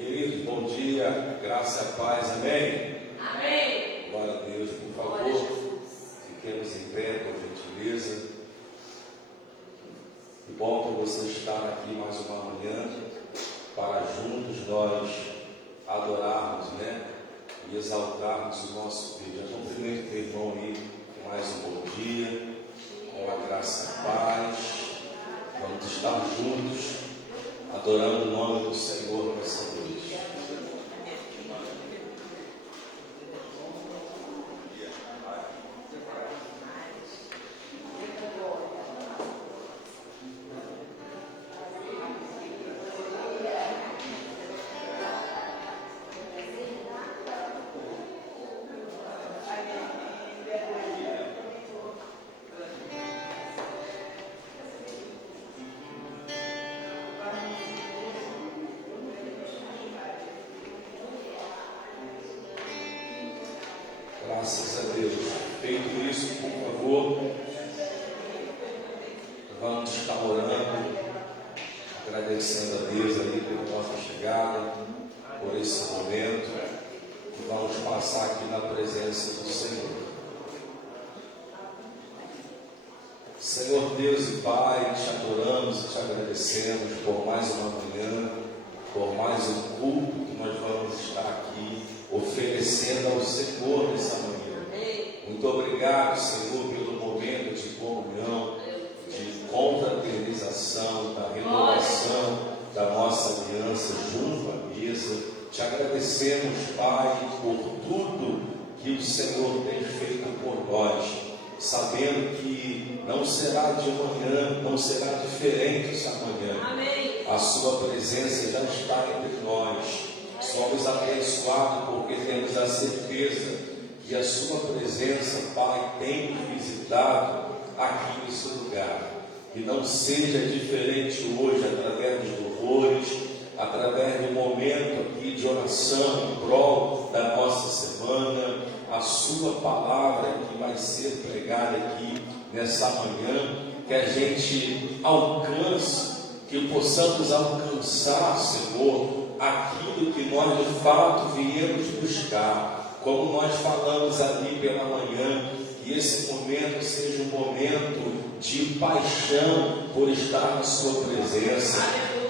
Queridos, bom dia, graça e paz, amém? Amém. Glória a Deus, por favor, fiquemos em pé, por gentileza. Que bom por você estar aqui mais uma manhã, para juntos nós adorarmos, e exaltarmos o nosso Deus. Eu cumprimento o meu irmão aí com mais um bom dia, com a graça e paz. Vamos estar juntos, adorando o nome do Senhor nessa noite. Graças a Deus. Feito isso, por favor, vamos estar orando, agradecendo a Deus ali pela nossa chegada, por esse momento, e vamos passar aqui na presença do Senhor. Senhor Deus e Pai, te adoramos e te agradecemos por mais uma manhã, por mais um culto que nós vamos estar aqui oferecendo ao Senhor nessa manhã. Muito obrigado, Senhor, pelo momento de comunhão, de confraternização, da renovação da nossa aliança junto à mesa. Te agradecemos, Pai, por tudo que o Senhor tem feito por nós, sabendo que não será de manhã, não será diferente essa manhã. Amém. A sua presença já está entre nós. Somos abençoados porque temos a certeza que a sua presença, Pai, tem visitado aqui nesse lugar. Que não seja diferente hoje, através dos louvores, através do momento aqui de oração em prol da nossa semana, a sua palavra que vai ser pregada aqui nessa manhã, que a gente alcance, que possamos alcançar, Senhor, aquilo que nós de fato viemos buscar. Como nós falamos ali pela manhã, que esse momento seja um momento de paixão por estar na sua presença.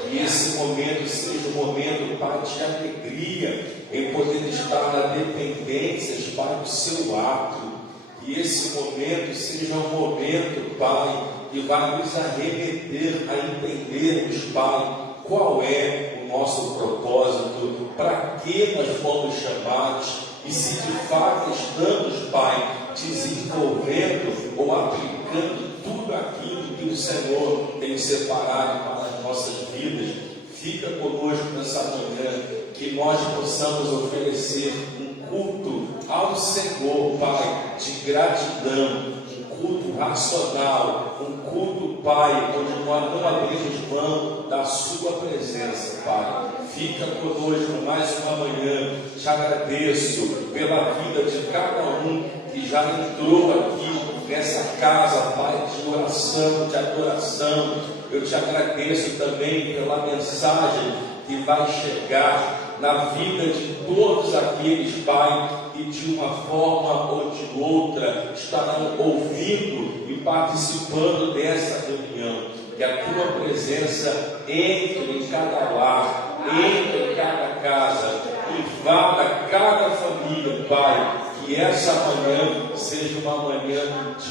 Que esse momento seja um momento, Pai, de alegria em poder estar na dependência, Pai, do seu ato. Que esse momento seja um momento, Pai, que vai nos arremeter a entendermos, Pai, qual é o nosso propósito, para que nós fomos chamados, e se de fato estamos, Pai, desenvolvendo ou aplicando tudo aquilo que o Senhor tem separado para as nossas vidas. Fica conosco nessa manhã, que nós possamos oferecer um culto ao Senhor, Pai, de gratidão, um culto racional, um culto, Pai, onde nós não abrimos mão da sua presença, Pai. Fica conosco mais uma manhã. Te agradeço pela vida de cada um que já entrou aqui nessa casa, Pai, de oração, de adoração. Eu te agradeço também pela mensagem que vai chegar na vida de todos aqueles, Pai, que de uma forma ou de outra estarão ouvindo e participando dessa reunião. Que a tua presença entre em cada lar, entre em cada casa, invada cada família, Pai. Que essa manhã seja uma manhã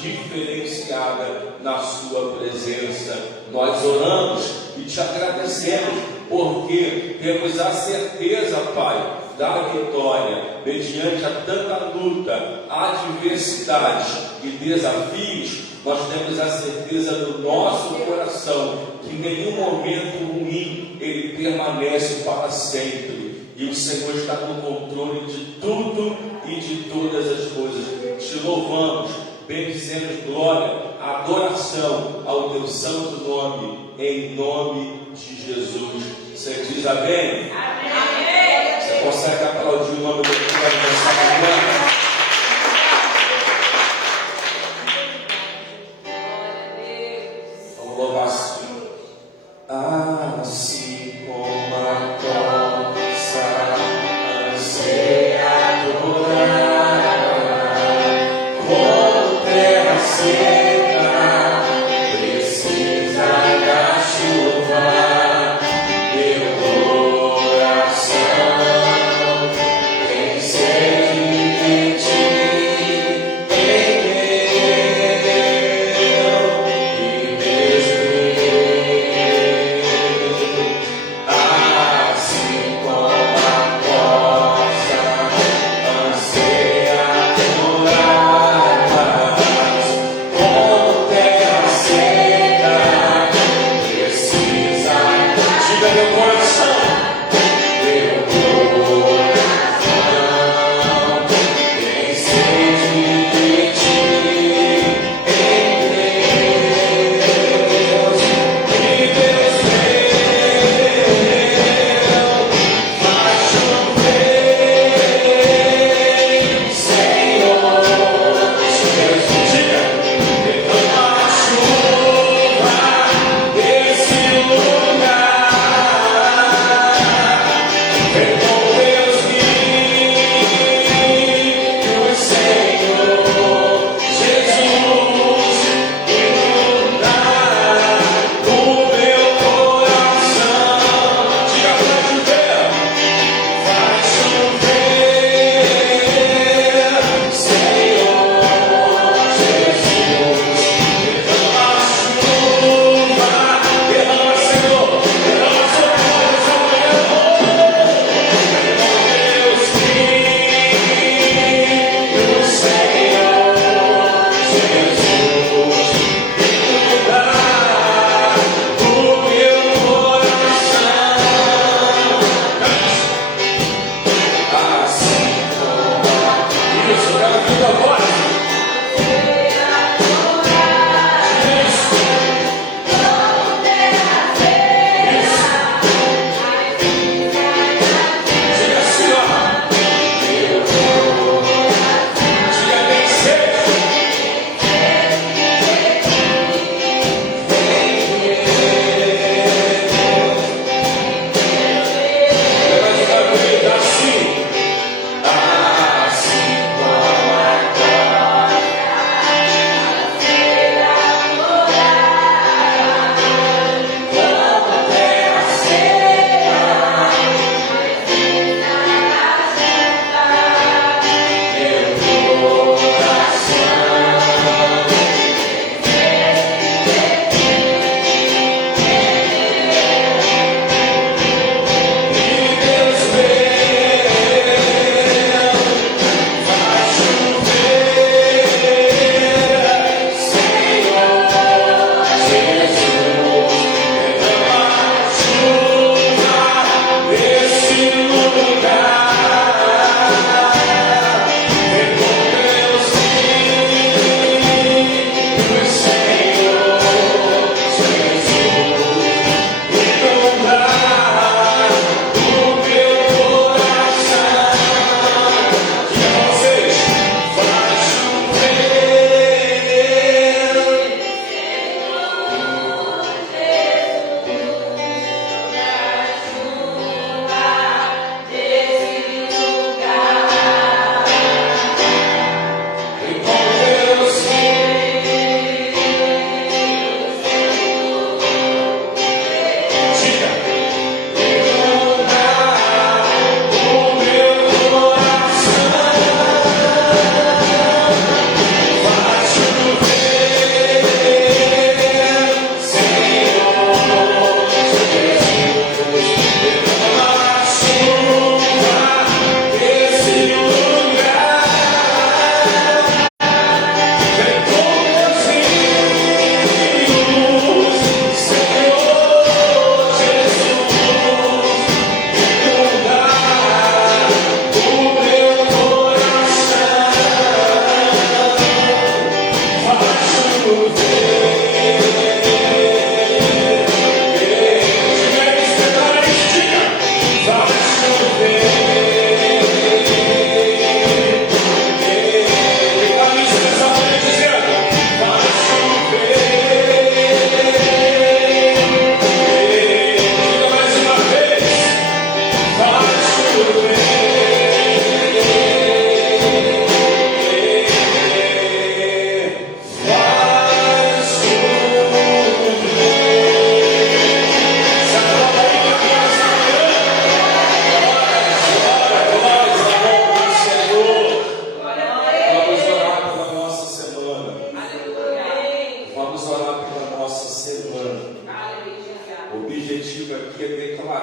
diferenciada na sua presença. Nós oramos e te agradecemos, porque temos a certeza, Pai, da vitória, mediante a tanta luta, adversidades e desafios. Nós temos a certeza do nosso coração que nenhum momento ruim ele permanece para sempre. E o Senhor está no controle de tudo e de todas as coisas. Te louvamos, bendizemos, glória, adoração ao teu santo nome, em nome de Jesus. Você diz amém? Amém. Você consegue aplaudir o nome do Senhor nessa manhã? Vamos louvar assim. Assim como a tosse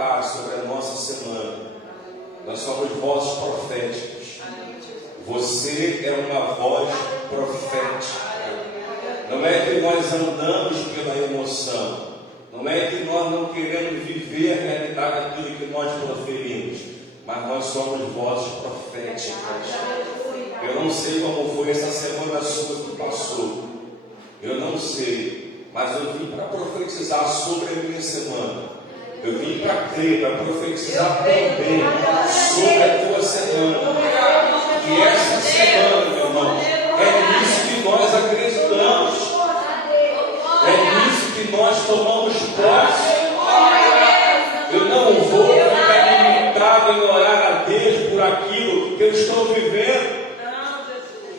declarar sobre a nossa semana. Nós somos vozes proféticas. Você é uma voz profética. Não é que nós andamos pela emoção. Não é que nós não queremos viver a realidade daquilo que nós proferimos. Mas nós somos vozes proféticas. Eu não sei como foi essa semana sua que passou. Eu não sei. Mas eu vim para profetizar sobre a minha semana. Eu vim para crer, para profetizar também sobre a tua semana. E essa semana, meu irmão, é nisso que nós acreditamos. É nisso que nós tomamos posse. Eu não vou ficar limitado em orar a Deus por aquilo que eu estou vivendo.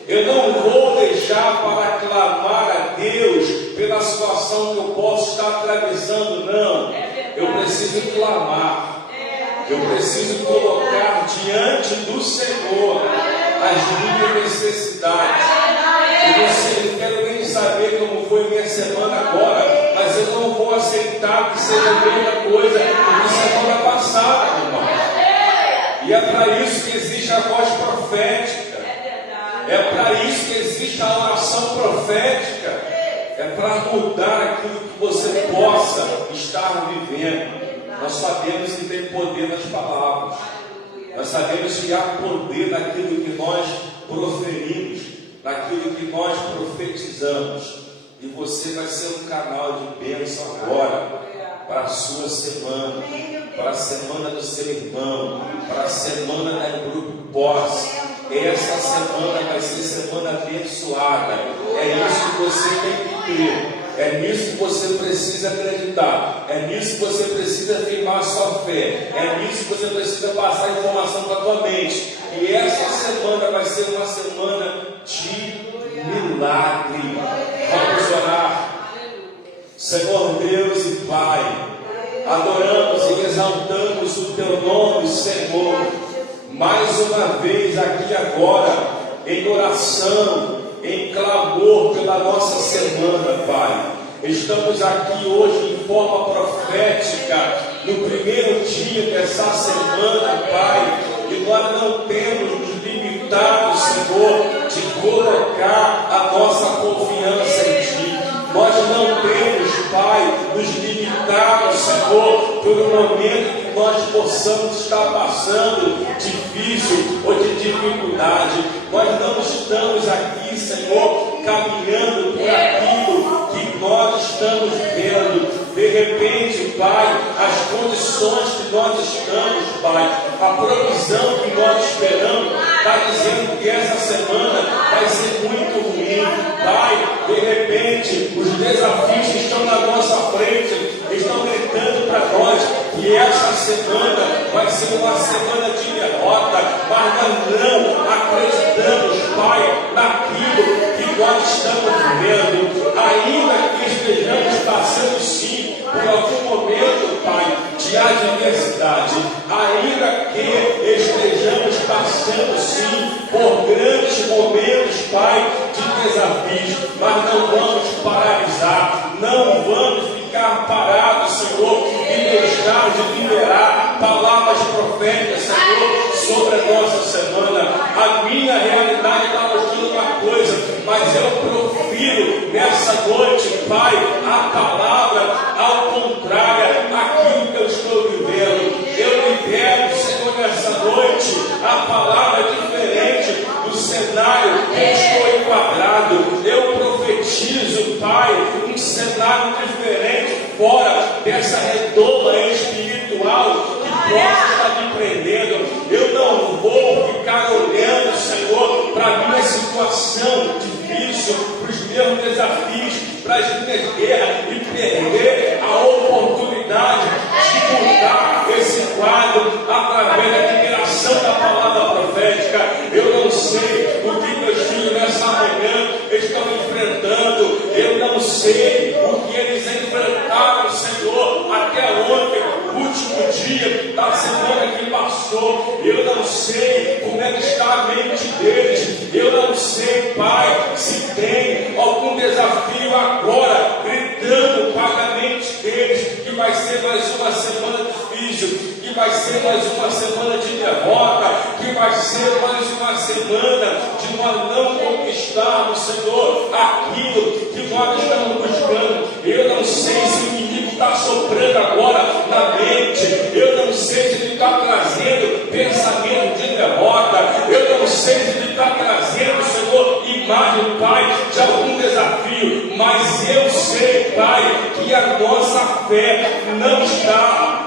Eu não vou deixar para clamar a Deus pela situação que eu posso estar atravessando, não. Eu preciso clamar. Eu preciso colocar diante do Senhor as minhas necessidades. Eu não quero nem saber como foi minha semana agora, mas eu não vou aceitar que seja a mesma coisa que semana passada, meu irmão. E é para isso que existe a voz profética. É para isso que existe a oração profética. É para mudar aquilo que você possa estar vivendo. Nós sabemos que tem poder nas palavras. Nós sabemos que há poder naquilo que nós proferimos, naquilo que nós profetizamos. E você vai ser um canal de bênção agora para a sua semana, para a semana do seu irmão, para a semana da grupo Posse. Essa semana vai ser semana abençoada. É isso que você tem que crer. É nisso que você precisa acreditar. É nisso que você precisa firmar a sua fé. É nisso que você precisa passar a informação para a tua mente. E essa semana vai ser uma semana de milagre. Vamos orar. Senhor Deus e Pai, adoramos e exaltamos o Teu nome, Senhor. Mais uma vez aqui agora, em oração, em clamor pela nossa semana, Pai. Estamos aqui hoje em forma profética, no primeiro dia dessa semana, Pai. E nós não temos nos limitado, Senhor, de colocar a nossa confiança em Ti. Nós não temos, Pai, nos limitado, Senhor, por um momento que nós possamos estar passando difícil ou de dificuldade. Nós não estamos aqui, Senhor, caminhando por aquilo que nós estamos vivendo. De repente, Pai, as condições que nós estamos, Pai, a provisão que nós esperamos, está dizendo que essa semana vai ser muito ruim. Pai, de repente, os desafios que estão na nossa frente estão gritando para nós que essa semana vai ser uma semana de derrota, mas nós não acreditamos, Pai, naquilo que nós estamos vivendo. Ainda que estejamos passando sim por algum momento, Pai, de adversidade, ainda que estejamos passando sim por grandes momentos, Pai, de desafios, mas não vamos paralisar, não vamos ficar parados, Senhor, e deixar de liberar palavras proféticas, Senhor, sobre a nossa semana. A minha realidade está mostrando uma coisa, mas eu profiro nessa noite, Pai, a palavra ao contrário àquilo que eu estou vivendo. Eu libero, Senhor, nessa noite a palavra diferente do cenário que eu estou enquadrado. Eu profetizo, Pai, um cenário diferente fora dessa redoma espiritual que possa estar me prendendo. Eu não vou ficar olhando, Senhor, para a minha situação difícil, para os meus desafios, para as minhas guerras e perder a oportunidade de mudar esse quadro através da liberação da palavra profética. Eu não sei o que meus filhos nessa manhã estão enfrentando. Eu não sei o que eles enfrentaram, Senhor, até ontem, o último dia da semana que passou. Eu não sei como é que está a mente deles. Eu não sei, Pai, se tem algum desafio agora, gritando para a mente deles, que vai ser mais uma semana difícil. vai ser mais uma semana de derrota, que vai ser mais uma semana de nós não conquistarmos, Senhor, aquilo que nós estamos buscando. Eu não sei se o inimigo está soprando agora na mente, eu não sei se ele está trazendo pensamento de derrota, eu não sei se ele está trazendo, Senhor, imagem, Pai, de algum desafio, mas eu sei, Pai, que a nossa fé não está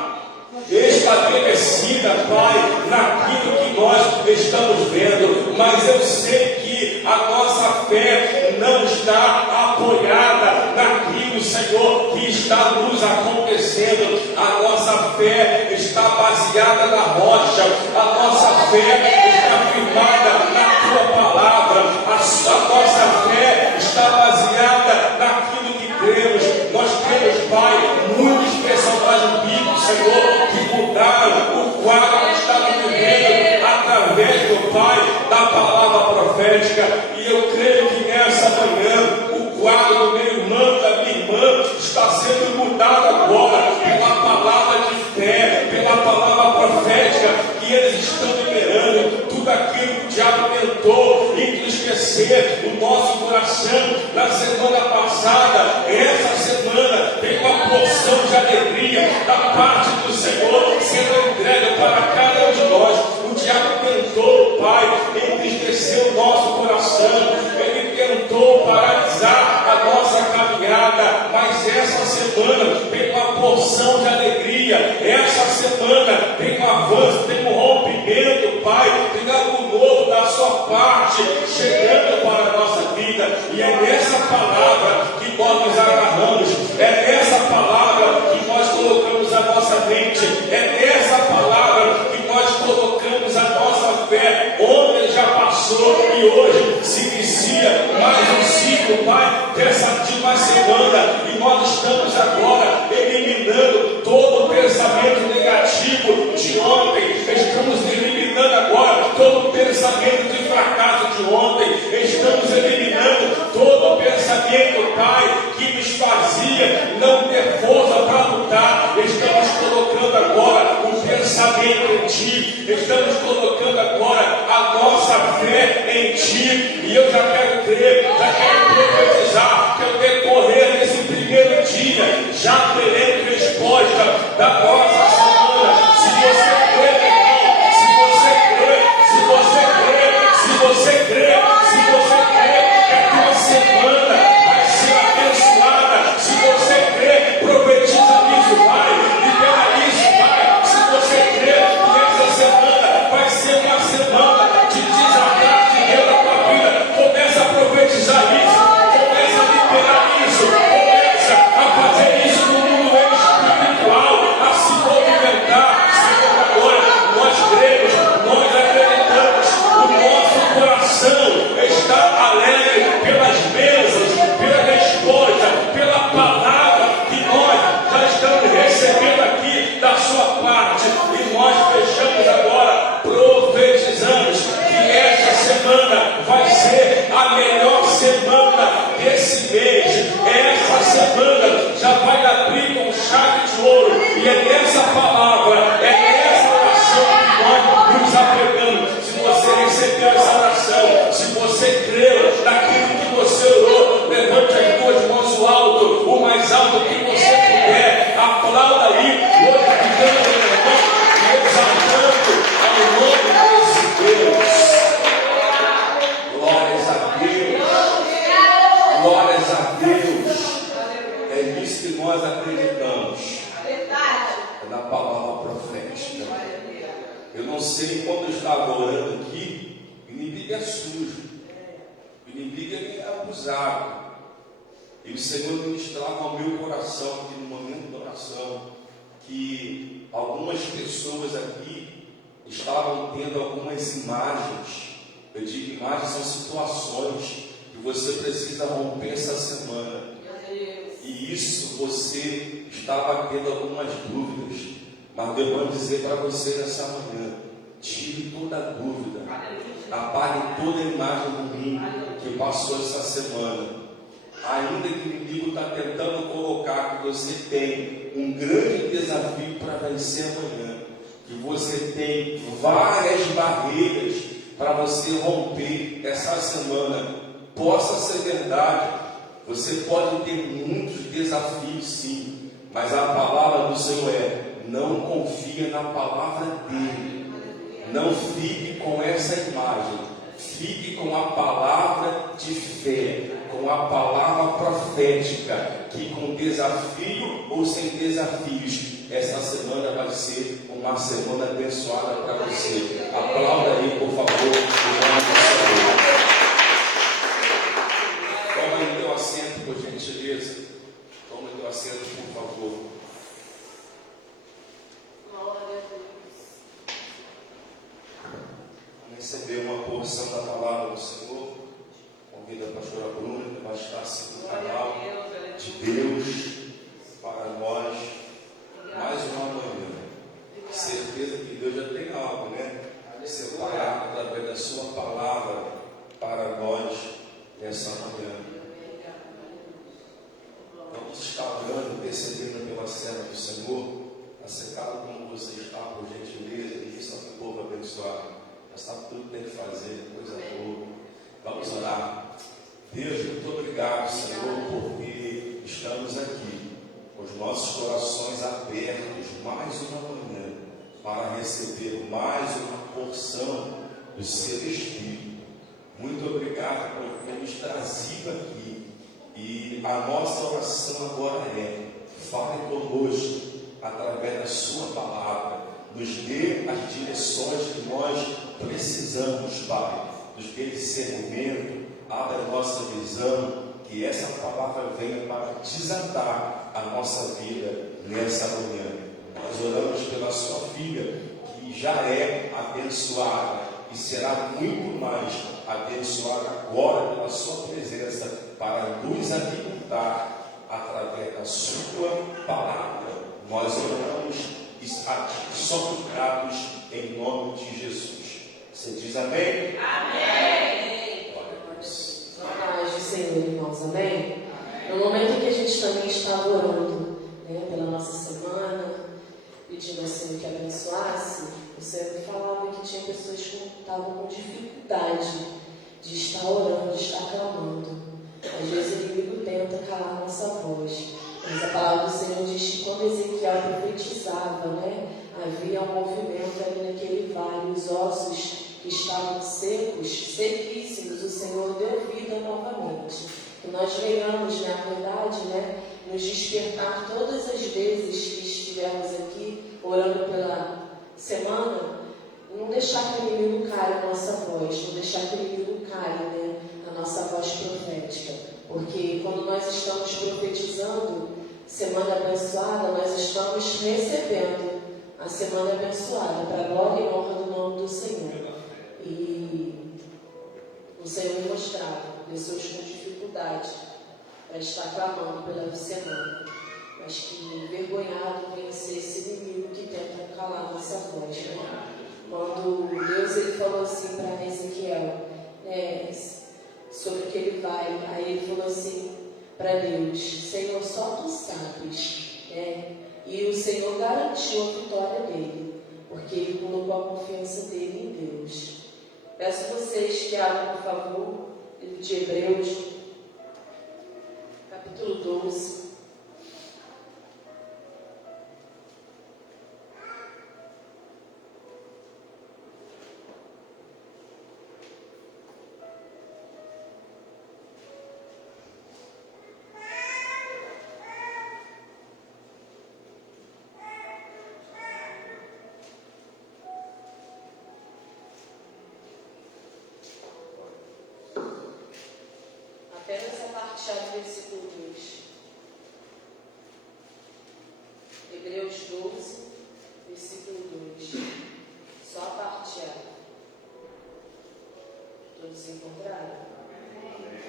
estabelecida, Pai, naquilo que nós estamos vendo, mas eu sei que a nossa fé não está apoiada naquilo, Senhor, que está nos acontecendo. A nossa fé está baseada na rocha, a nossa fé está firmada na Tua palavra, a nossa fé está baseada naquilo que cremos. Nós temos, Pai, muitos personagens bíblicos, Senhor, que mudaram o quadro que estava vivendo através do Pai, da palavra profética. E eu creio que nessa manhã o quadro do meu irmão, da minha irmã, está sendo mudado agora pela palavra de fé, pela palavra profética que eles estão liberando. Tudo aquilo que o diabo tentou entristecer o nosso coração na semana passada, essa semana tem uma porção de alegria da parte do Senhor sendo entregue para cada um de nós. O diabo tentou, Pai, entristecer o nosso coração, ele tentou paralisar a nossa caminhada, mas essa semana tem uma porção de alegria, essa semana tem um avanço, tem um rompimento, Pai, tem algo novo da sua parte chegando para a nossa vida, e é nessa palavra que nós nos agarramos, é nessa palavra que nós colocamos a nossa mente, é nessa palavra que nós colocamos a nossa fé. Ontem já passou e hoje se inicia mais um ciclo, Pai, de uma semana, e nós estamos agora eliminando todo o pensamento negativo de ontem, estamos eliminando agora todo o pensamento de fracasso de ontem, estamos eliminando todo o pensamento, Pai, que nos fazia não ter força para lutar. Estamos colocando agora o pensamento em Ti, estamos colocando agora a nossa fé em Ti, e eu já quero crer, já quero profetizar que ao decorrer desse primeiro dia já teremos resposta da nossa semana. Se você crê, irmão, se você crê, se você crê, se você crê, se você crê que a tua semana vai ser abençoada, se você crê, profetiza isso, vai, libera isso, vai. Se você crê que essa semana vai ser uma semana de desatar de Deus na tua vida, começa a profetizar isso, começa a liberar isso, começa a fazer isso no mundo espiritual, a se movimentar. Senhor, agora nós cremos, nós acreditamos, o nosso coração está alegre pelas bênçãos, pela resposta, pela palavra que nós já estamos recebendo aqui da sua parte, e nós fechamos agora, profetizamos que esta semana vai ser a melhor semana desse mês. Essa semana já vai abrir com chave de ouro, e é nessa palavra, é nessa oração que nós nos apegamos. Se você recebeu essa oração, se você creu naquilo que você orou, levante as duas mãos ao alto, o mais alto que você puder, aplauda aí, glorificando o irmão e exaltando ao nome desse Deus. Glórias a Deus, glórias a Deus. É nisso que nós acreditamos, é na palavra profética. Eu não sei, quando eu estava orando aqui, o inimigo é sujo, o inimigo é abusado, e o Senhor ministrava ao meu coração aqui no momento da oração, que algumas pessoas aqui estavam tendo algumas imagens. Eu digo imagens, são situações que você precisa romper essa semana, e isso você estava tendo algumas dúvidas, mas eu vou dizer para você nessa manhã: tire toda a dúvida, apague toda a imagem ruim que passou essa semana. Ainda que o inimigo está tentando colocar que você tem um grande desafio para vencer amanhã, tem várias barreiras para você romper essa semana. Possa ser verdade. Você pode ter muitos desafios, sim, mas a palavra do Senhor não confia na palavra dele. Não fique com essa imagem. Fique com a palavra de fé, com a palavra profética, que com desafio ou sem desafios, essa semana vai ser uma semana abençoada para você. Aplauda aí, por favor, o nome do Senhor. Toma o teu assento, por gentileza. Toma o teu assento, por favor. Vamos receber uma porção da palavra do Senhor. Convido a pastora Bruna, que vai estar segundo o canal de Deus para nós. Mais uma manhã. Certeza que Deus já tem algo, né? Separado através da sua palavra para nós nessa manhã. Vamos estar orando, intercedendo pela serva do Senhor. Assentado como você está, por gentileza, e isso é o povo abençoado. Já sabe tudo que tem que fazer, coisa boa. Vamos orar. Deus, muito obrigado, Senhor, porque estamos aqui, com os nossos corações abertos, mais uma manhã, para receber mais uma porção do Seu Espírito. Muito obrigado por ter nos trazido aqui. E a nossa oração agora fale conosco através da Sua palavra. Nos dê as direções que nós precisamos, Pai. Nos dê discernimento, abra a nossa visão, que essa palavra venha para desatar a nossa vida nessa manhã. Nós oramos pela sua filha, que já é abençoada e será muito mais abençoada agora pela sua presença, para nos alimentar através da sua palavra. Nós oramos e somos gratos em nome de Jesus. Você diz amém? Amém. Glória a Deus. Paz do Senhor, irmãos, amém? No momento em que a gente também estava orando, né, pela nossa semana, pedindo ao Senhor que abençoasse, o Senhor me falava que tinha pessoas que estavam com dificuldade de estar orando, de estar clamando. Às vezes o inimigo tenta calar nossa voz, mas a palavra do Senhor diz que quando Ezequiel profetizava, né, havia um movimento ali naquele vale, os ossos que estavam secos, sequíssimos, o Senhor deu vida novamente. Que nós venhamos, na verdade, né, nos despertar todas as vezes que estivermos aqui orando pela semana, não deixar que o inimigo cale a nossa voz, não deixar que o inimigo cale, né, a nossa voz profética. Porque quando nós estamos profetizando semana abençoada, nós estamos recebendo a semana abençoada para a glória e honra do nome do Senhor. E o Senhor me mostrava pessoas com dificuldade para estar clamando pela semana, mas que envergonhado vencer esse inimigo que tenta calar nossa voz, né? Quando Deus ele falou assim para Ezequiel, sobre aquele vale, aí ele falou assim para Deus: Senhor, só tu sabes, né? E o Senhor garantiu a vitória dele, porque ele colocou a confiança dele em Deus. Peço a vocês que abram, por favor, o livro de Hebreus, capítulo 12. Apenas a parte do versículo 2. Hebreus 12, versículo 2. Só a parte A. Todos encontraram?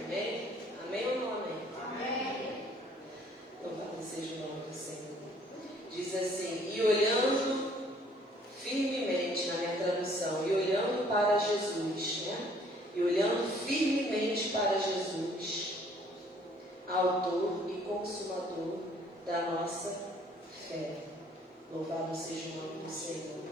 Amém? Amém ou não amém? Amém. Louvado seja o nome do Senhor. Diz assim: e olhando firmemente, na minha tradução, e olhando para Jesus, né? E olhando firmemente para Jesus, autor e consumador da nossa fé. Louvado seja o nome do Senhor.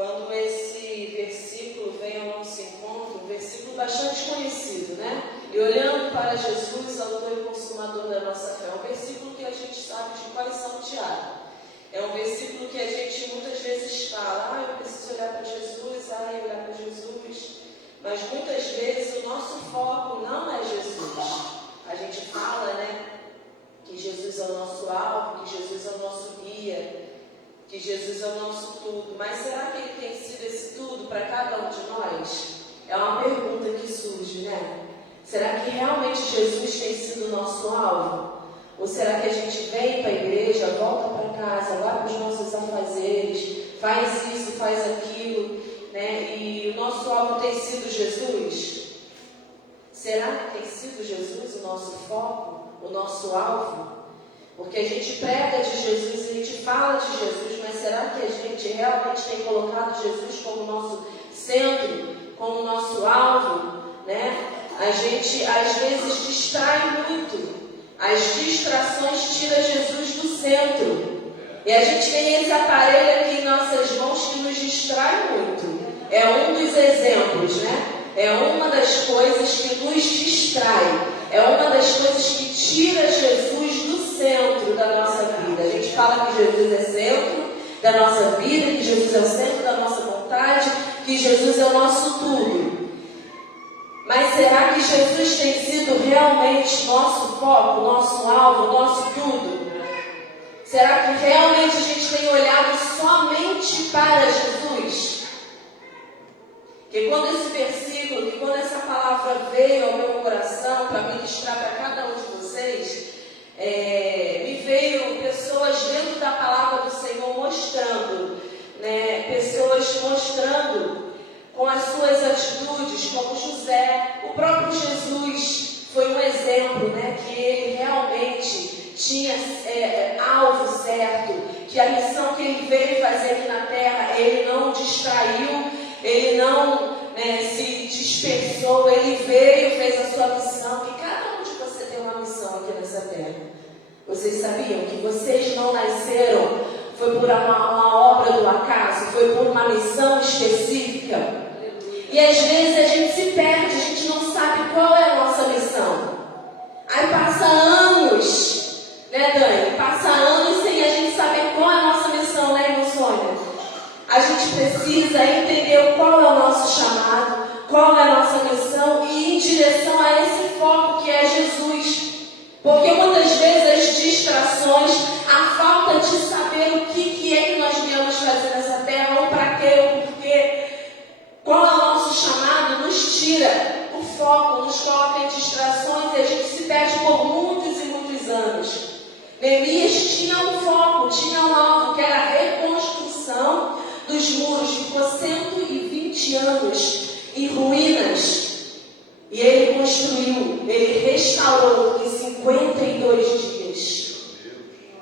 quando esse versículo vem ao nosso encontro, um versículo bastante conhecido, né? E olhando para Jesus, autor e consumador da nossa fé, é um versículo que a gente sabe de quais são Tiago. É um versículo que a gente muitas vezes fala, eu preciso olhar para Jesus, olhar para Jesus. Mas muitas vezes o nosso foco não é Jesus. A gente fala, né, que Jesus é o nosso alvo, que Jesus é o nosso guia, que Jesus é o nosso tudo. Mas será que Ele tem sido esse tudo para cada um de nós? É uma pergunta que surge, né? Será que realmente Jesus tem sido o nosso alvo? Ou será que a gente vem para a igreja, volta para casa, vai para os nossos afazeres, faz isso, faz aquilo, né? E o nosso alvo tem sido Jesus? Será que tem sido Jesus o nosso foco, o nosso alvo? Porque a gente prega de Jesus, a gente fala de Jesus, mas será que a gente realmente tem colocado Jesus como nosso centro, como nosso alvo, né? A gente às vezes distrai muito. As distrações tiram Jesus do centro. E a gente tem esse aparelho aqui em nossas mãos que nos distrai muito. É um dos exemplos, né? É uma das coisas que nos distrai. É uma das coisas que tira Jesus do centro da nossa vida. A gente fala que Jesus é centro da nossa vida, que Jesus é o centro da nossa vontade, que Jesus é o nosso tudo. Mas será que Jesus tem sido realmente nosso foco, nosso alvo, nosso tudo? Será que realmente a gente tem olhado somente para Jesus? Que quando esse versículo, que quando essa palavra veio ao meu coração para ministrar para cada um de vocês, me veio pessoas dentro da palavra do Senhor mostrando, né? Pessoas mostrando com as suas atitudes, como José, o próprio Jesus foi um exemplo, né, que ele realmente tinha alvo certo, que a missão que ele veio fazer aqui na terra, ele não distraiu, ele não se dispersou, ele veio, fez a sua missão, que cada um de vocês tem uma missão aqui nessa terra. Vocês sabiam que vocês não nasceram, foi por uma obra do acaso, foi por uma missão específica. E às vezes a gente se perde, a gente não sabe qual é a nossa missão. Aí passa anos, né, Dani? Passa anos sem a gente saber qual é a nossa missão, né, irmã Sônia? A gente precisa entender qual é o nosso chamado, qual é a nossa missão e ir em direção a esse foco que é Jesus. Porque muitas vezes as distrações, a falta de saber o que é que nós viemos fazer nessa terra, ou para quê, ou por quê, qual é o nosso chamado, nos tira o foco, nos coloca em distrações e a gente se perde por muitos e muitos anos. Neemias tinha um foco, tinha um alvo, que era a reconstrução dos muros. Ficou 120 anos em ruínas. E ele construiu, ele restaurou em 52 dias.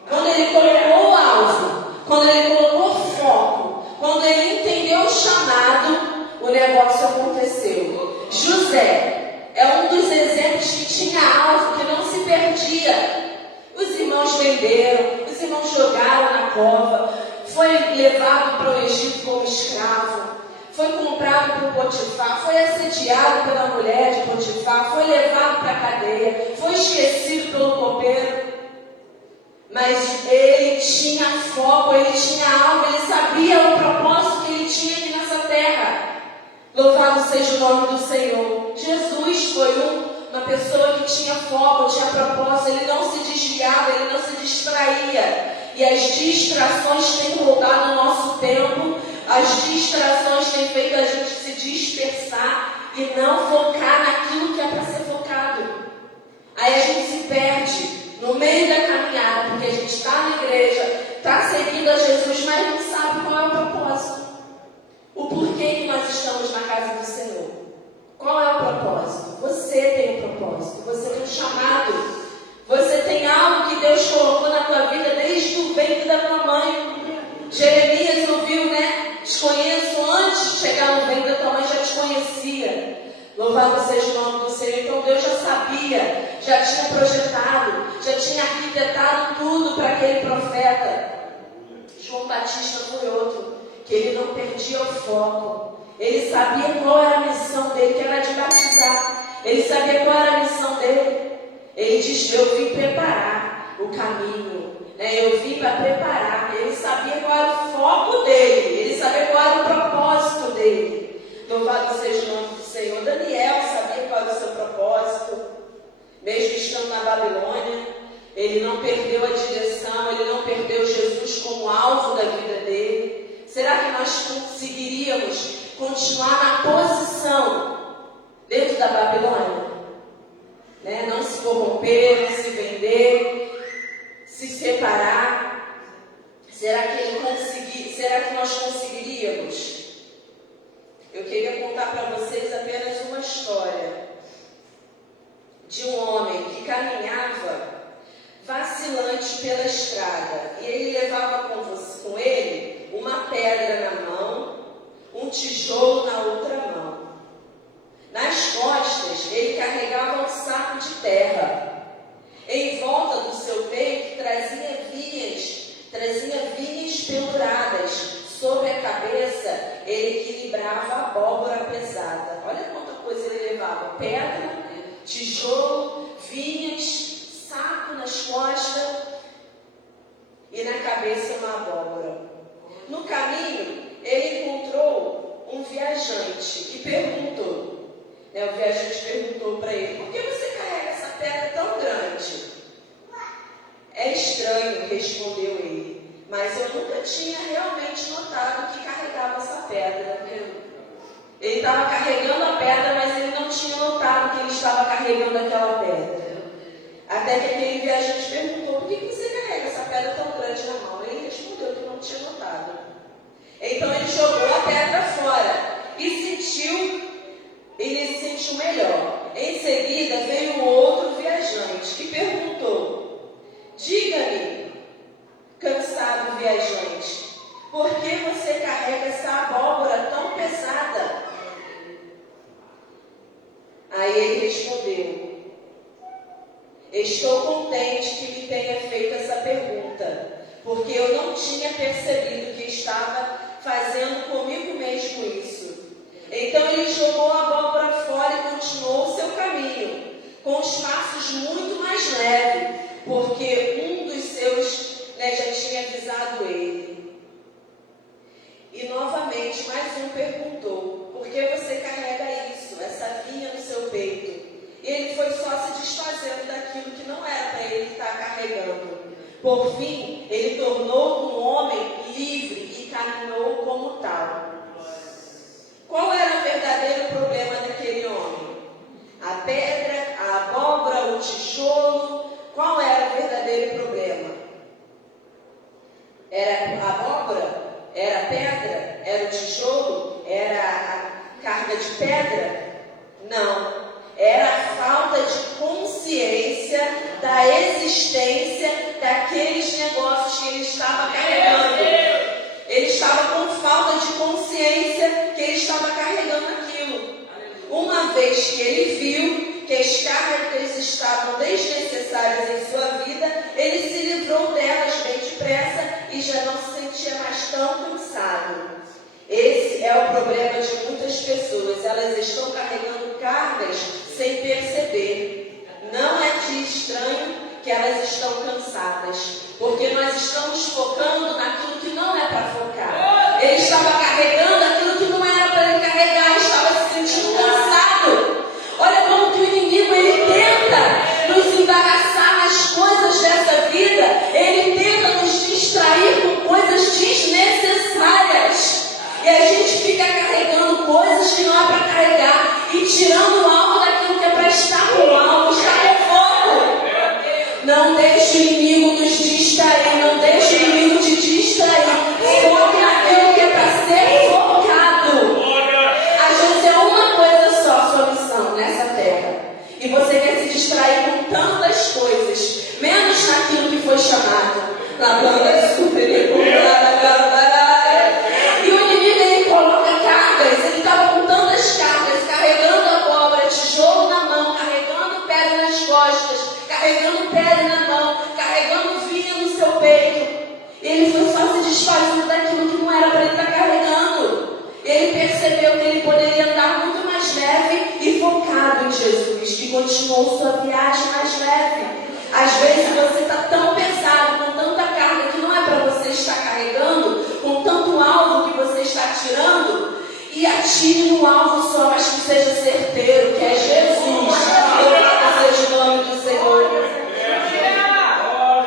Quando ele colocou o alvo, quando ele colocou o foco, quando ele entendeu o chamado, o negócio aconteceu. José é um dos exemplos que tinha alvo, que não se perdia. Os irmãos venderam, os irmãos jogaram na cova, foi levado para o Egito como escravo, foi comprado por Potifar, foi assediado pela mulher de Potifar, foi levado para a cadeia, foi esquecido pelo copeiro. Mas ele tinha foco, ele tinha algo, ele sabia o propósito que ele tinha aqui nessa terra. Louvado seja o nome do Senhor. Jesus foi uma pessoa que tinha foco, tinha propósito, ele não se desviava, ele não se distraía. E as distrações têm roubado o nosso tempo, as distrações têm feito a gente se dispersar e não focar naquilo que é para ser focado. Aí a gente se perde no meio da caminhada, porque a gente está na igreja, está seguindo a Jesus, mas não sabe qual é o propósito. O porquê que nós estamos na casa do Senhor. Qual é o propósito? Você tem um propósito, você tem um chamado, você tem algo que Deus colocou na tua vida desde o ventre da tua mãe. Jeremias ouviu, né? Te conheço antes de chegar no ventre da tua mãe, já te conhecia. Louvado seja o nome do Senhor. Então Deus já sabia, já tinha projetado, já tinha arquitetado tudo para aquele profeta. João Batista foi outro que ele não perdia o foco. Ele sabia qual era a missão dele, que era de batizar. Ele sabia qual era a missão dele. Ele diz: eu vim preparar o caminho, né? Eu vim para preparar. Ele sabia qual era o foco dele, ele sabia qual era o propósito dele. Louvado seja o nome do Senhor. Daniel sabia qual era o seu propósito, mesmo estando na Babilônia. Ele não perdeu a direção, ele não perdeu Jesus como alvo da vida dele. Será que nós conseguiríamos continuar na posição dentro da Babilônia? Né? Não se corromper, não se vender, se separar. Será que nós conseguiríamos? Eu queria contar para vocês apenas uma história de um homem que caminhava vacilante pela estrada, e ele levava com ele uma pedra na mão, um tijolo na outra mão. Nas costas ele carregava um saco de terra. Em volta do seu peito trazia vinhas penduradas. Sobre a cabeça ele equilibrava a abóbora pesada. Olha quanta coisa ele levava: pedra, tijolo, vinhas, saco nas costas e na cabeça uma abóbora. No caminho, ele encontrou um viajante e perguntou, o viajante perguntou para ele: por que você carrega essa pedra tão grande? É estranho, respondeu ele, mas eu nunca tinha realmente notado que carregava essa pedra. Ele estava carregando a pedra, mas ele não tinha notado que ele estava carregando aquela pedra. Até que aquele viajante perguntou: por que você carrega essa pedra tão grande na mão? Ele respondeu que não tinha notado. Então ele jogou a pedra fora e ele se sentiu melhor. Em seguida veio outro viajante que perguntou: diga-me, cansado viajante, por que você carrega essa abóbora tão pesada? Aí ele respondeu: estou contente que me tenha feito essa pergunta, porque eu não tinha percebido que estava fazendo comigo mesmo isso. Então ele jogou a abóbora fora e continuou o seu caminho, com os passos muito mais leves, porque um dos seus já tinha avisado ele. E novamente mais um perguntou: por que você carrega isso, essa vinha no seu peito? Ele foi só se desfazendo daquilo que não era para ele estar carregando. Por fim, ele tornou um homem livre e caminhou como tal. Qual era o verdadeiro problema daquele homem? A pedra, a abóbora, o tijolo? Qual era o verdadeiro problema? Era a abóbora? Era a pedra? Era o tijolo? Era a carga de pedra? Não. Era a falta de consciência da existência daqueles negócios que ele estava carregando. Ele estava com falta de consciência que ele estava carregando aquilo. Uma vez que ele viu que as cargas estavam desnecessárias em sua vida, ele se livrou delas bem depressa e já não se sentia mais tão cansado. Esse é o problema de muitas pessoas. Elas estão carregando cargas sem perceber. Não é de estranho que elas estão cansadas, porque nós estamos focando naquilo que não é para focar. Ele estava carregando aquilo que não era para ele carregar, ele estava se sentindo cansado. Olha como que o inimigo ele tenta nos embaraçar nas coisas dessa vida. Ele tenta nos distrair com coisas desnecessárias. E a gente fica carregando coisas que não é para carregar e tirando o alvo daquilo que é para estar com o alvo, estar com foco. Não deixe o inimigo nos distrair, não deixe o inimigo te distrair. Foque naquilo que é para ser focado. Às vezes é uma coisa só a sua missão nessa terra. E você quer se distrair com tantas coisas, menos naquilo que foi chamado. Na banda super. E o inimigo ele coloca cargas, ele estava com tantas cargas, carregando a abóbora, tijolo na mão, carregando pedra nas costas, carregando pedra na mão, carregando vinho no seu peito. Ele foi só se desfazendo daquilo que não era para ele estar carregando. tornou sua viagem mais leve. Às vezes você está tão pesado, com tanta carga que não é para você estar carregando, com tanto alvo que você está tirando, e atire no alvo só, mas que seja certeiro, que é Jesus. Louvado seja o nome do Senhor.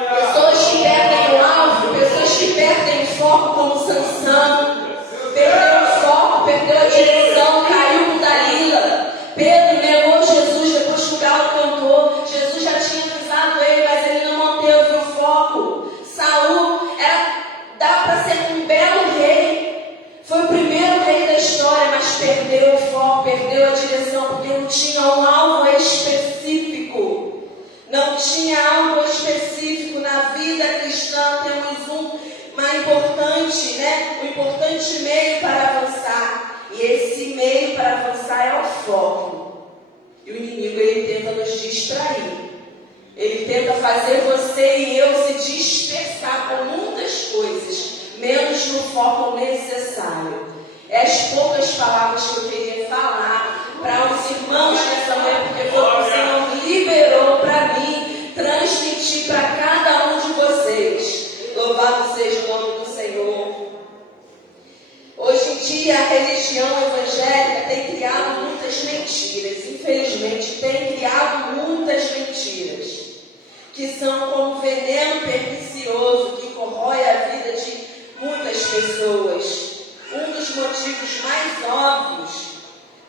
Pessoas que perdem o alvo, pessoas que perdem o foco, como Sansão, perdeu o foco, perdeu a direção, caiu com Dalila. Pedro negou Jesus depois que o galo cantou. Jesus já tinha avisado ele, mas ele não manteve o foco. Saul dava para ser um belo rei. Foi o primeiro rei da história, mas perdeu o foco, perdeu a direção, porque não tinha um alvo específico. Não tinha algo específico. Na vida cristã temos uma importante, um importante meio para avançar. E esse meio para avançar é o foco. E o inimigo, ele tenta nos distrair. Ele tenta fazer você e eu se dispersar com muitas coisas, menos no foco necessário. É as poucas palavras que eu queria falar para os irmãos nessa manhã, porque foi o que o Senhor liberou para mim, transmitir para cada um de vocês. Louvado seja o nome do Senhor. Hoje em dia, a religião evangélica tem criado muitas mentiras. Infelizmente, tem criado muitas mentiras, que são como veneno pernicioso que corrói a vida de muitas pessoas. Um dos motivos mais óbvios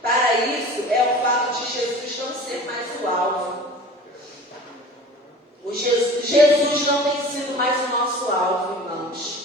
para isso é o fato de Jesus não ser mais o alvo. Jesus não tem sido mais o nosso alvo, irmãos.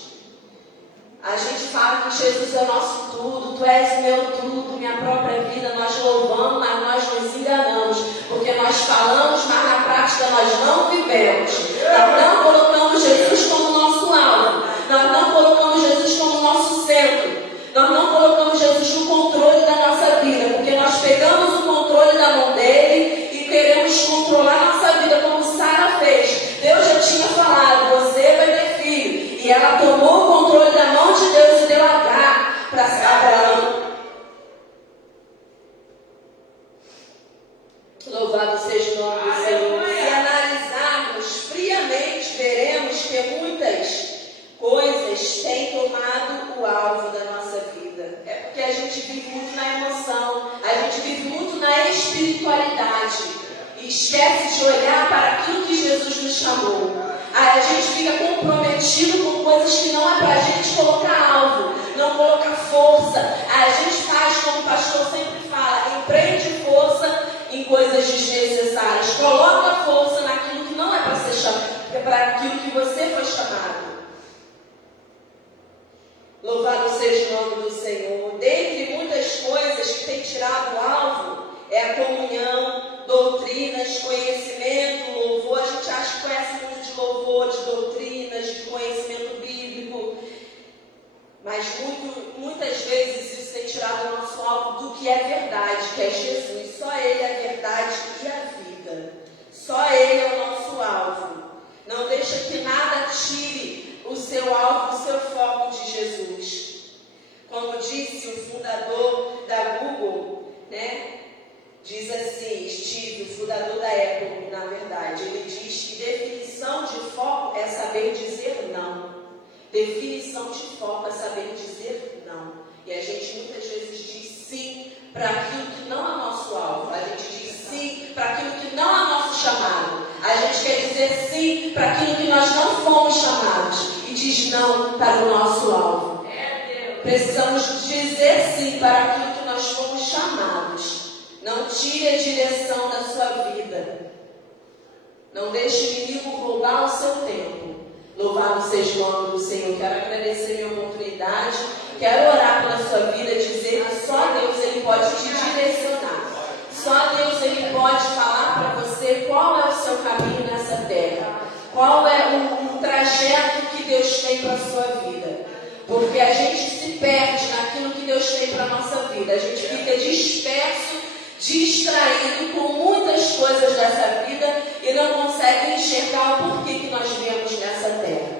A gente fala que Jesus é o nosso tudo, tu és meu tudo, minha própria vida. Nós louvamos, mas nós nos enganamos, porque nós falamos, mas na prática nós não vivemos. Nós não colocamos Jesus como nosso alvo, nós não colocamos Jesus como nosso centro, nós não colocamos Jesus no controle da nossa vida, porque nós pegamos o controle da mão dele e queremos controlar nossa vida, como Sara fez. Deus já tinha falado, você vai ter filho, e ela tomou o controle da mão de Deus e deu Agar para Abraão. Louvado seja o nome do Senhor. Se analisarmos friamente, veremos que muitas coisas têm tomado o alvo da nossa vida. É porque a gente vive muito na emoção, a gente vive muito na espiritualidade e esquece de olhar para aquilo que Jesus nos chamou. A gente fica comprometido com coisas que não é para a gente colocar alvo, não colocar força. A gente faz, como o pastor sempre fala, empreende força em coisas desnecessárias. Coloca força naquilo que não é para ser chamado, é para aquilo que você foi chamado. Louvado seja o nome do Senhor. Dentre muitas coisas que tem tirado o alvo, é a comunhão, doutrinas, conhecimento, louvor. A gente acha que conhece muito de louvor, de doutrinas, de conhecimento bíblico, mas muitas vezes isso tem tirado o nosso alvo do que é verdade, que é Jesus. Só Ele é a verdade e a vida. Só Ele é o nosso alvo. Não deixa que nada tire o seu alvo, o seu foco de Jesus. Como disse o fundador da Google, diz assim, Steve, o fundador da Apple, na verdade, ele diz que definição de foco é saber dizer não. Definição de foco é saber dizer não. E a gente muitas vezes diz sim para aquilo que não é nosso alvo. A gente diz sim para aquilo que não é nosso chamado. A gente quer dizer sim para aquilo que nós não fomos chamados. E diz não para o nosso alvo. Precisamos dizer sim para aquilo que nós fomos chamados. Não tire a direção da sua vida. Não deixe o inimigo roubar o seu tempo. Louvado seja o nome do Senhor. Quero agradecer a minha oportunidade. Quero orar pela sua vida e dizer que só Deus ele pode te direcionar. Só Deus ele pode falar para você qual é o seu caminho nessa terra. Qual é o trajeto que Deus tem para a sua vida. Porque a gente se perde naquilo que Deus tem para a nossa vida. A gente fica disperso, distraído com muitas coisas dessa vida e não consegue enxergar o porquê que nós viemos nessa terra.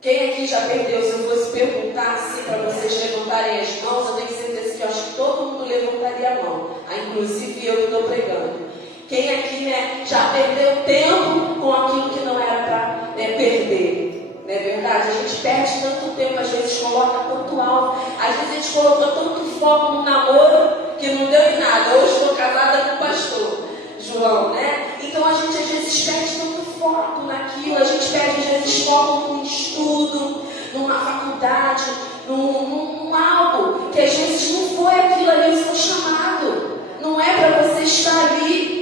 Quem aqui já perdeu? Se eu fosse perguntar assim para vocês levantarem as mãos, eu tenho certeza que eu acho que todo mundo levantaria a mão, inclusive eu que estou pregando. Quem aqui, né, já perdeu tempo com aquilo que não era para perder? Não é verdade? A gente perde tanto tempo, às vezes coloca tanto alvo, às vezes a gente colocou tanto foco no namoro que não deu em nada. Hoje estou casada com o pastor João, né? Então a gente às vezes perde tanto foco naquilo, a gente perde às vezes foco num estudo, numa faculdade, num algo que às vezes não foi aquilo ali o seu chamado, não é para você estar ali.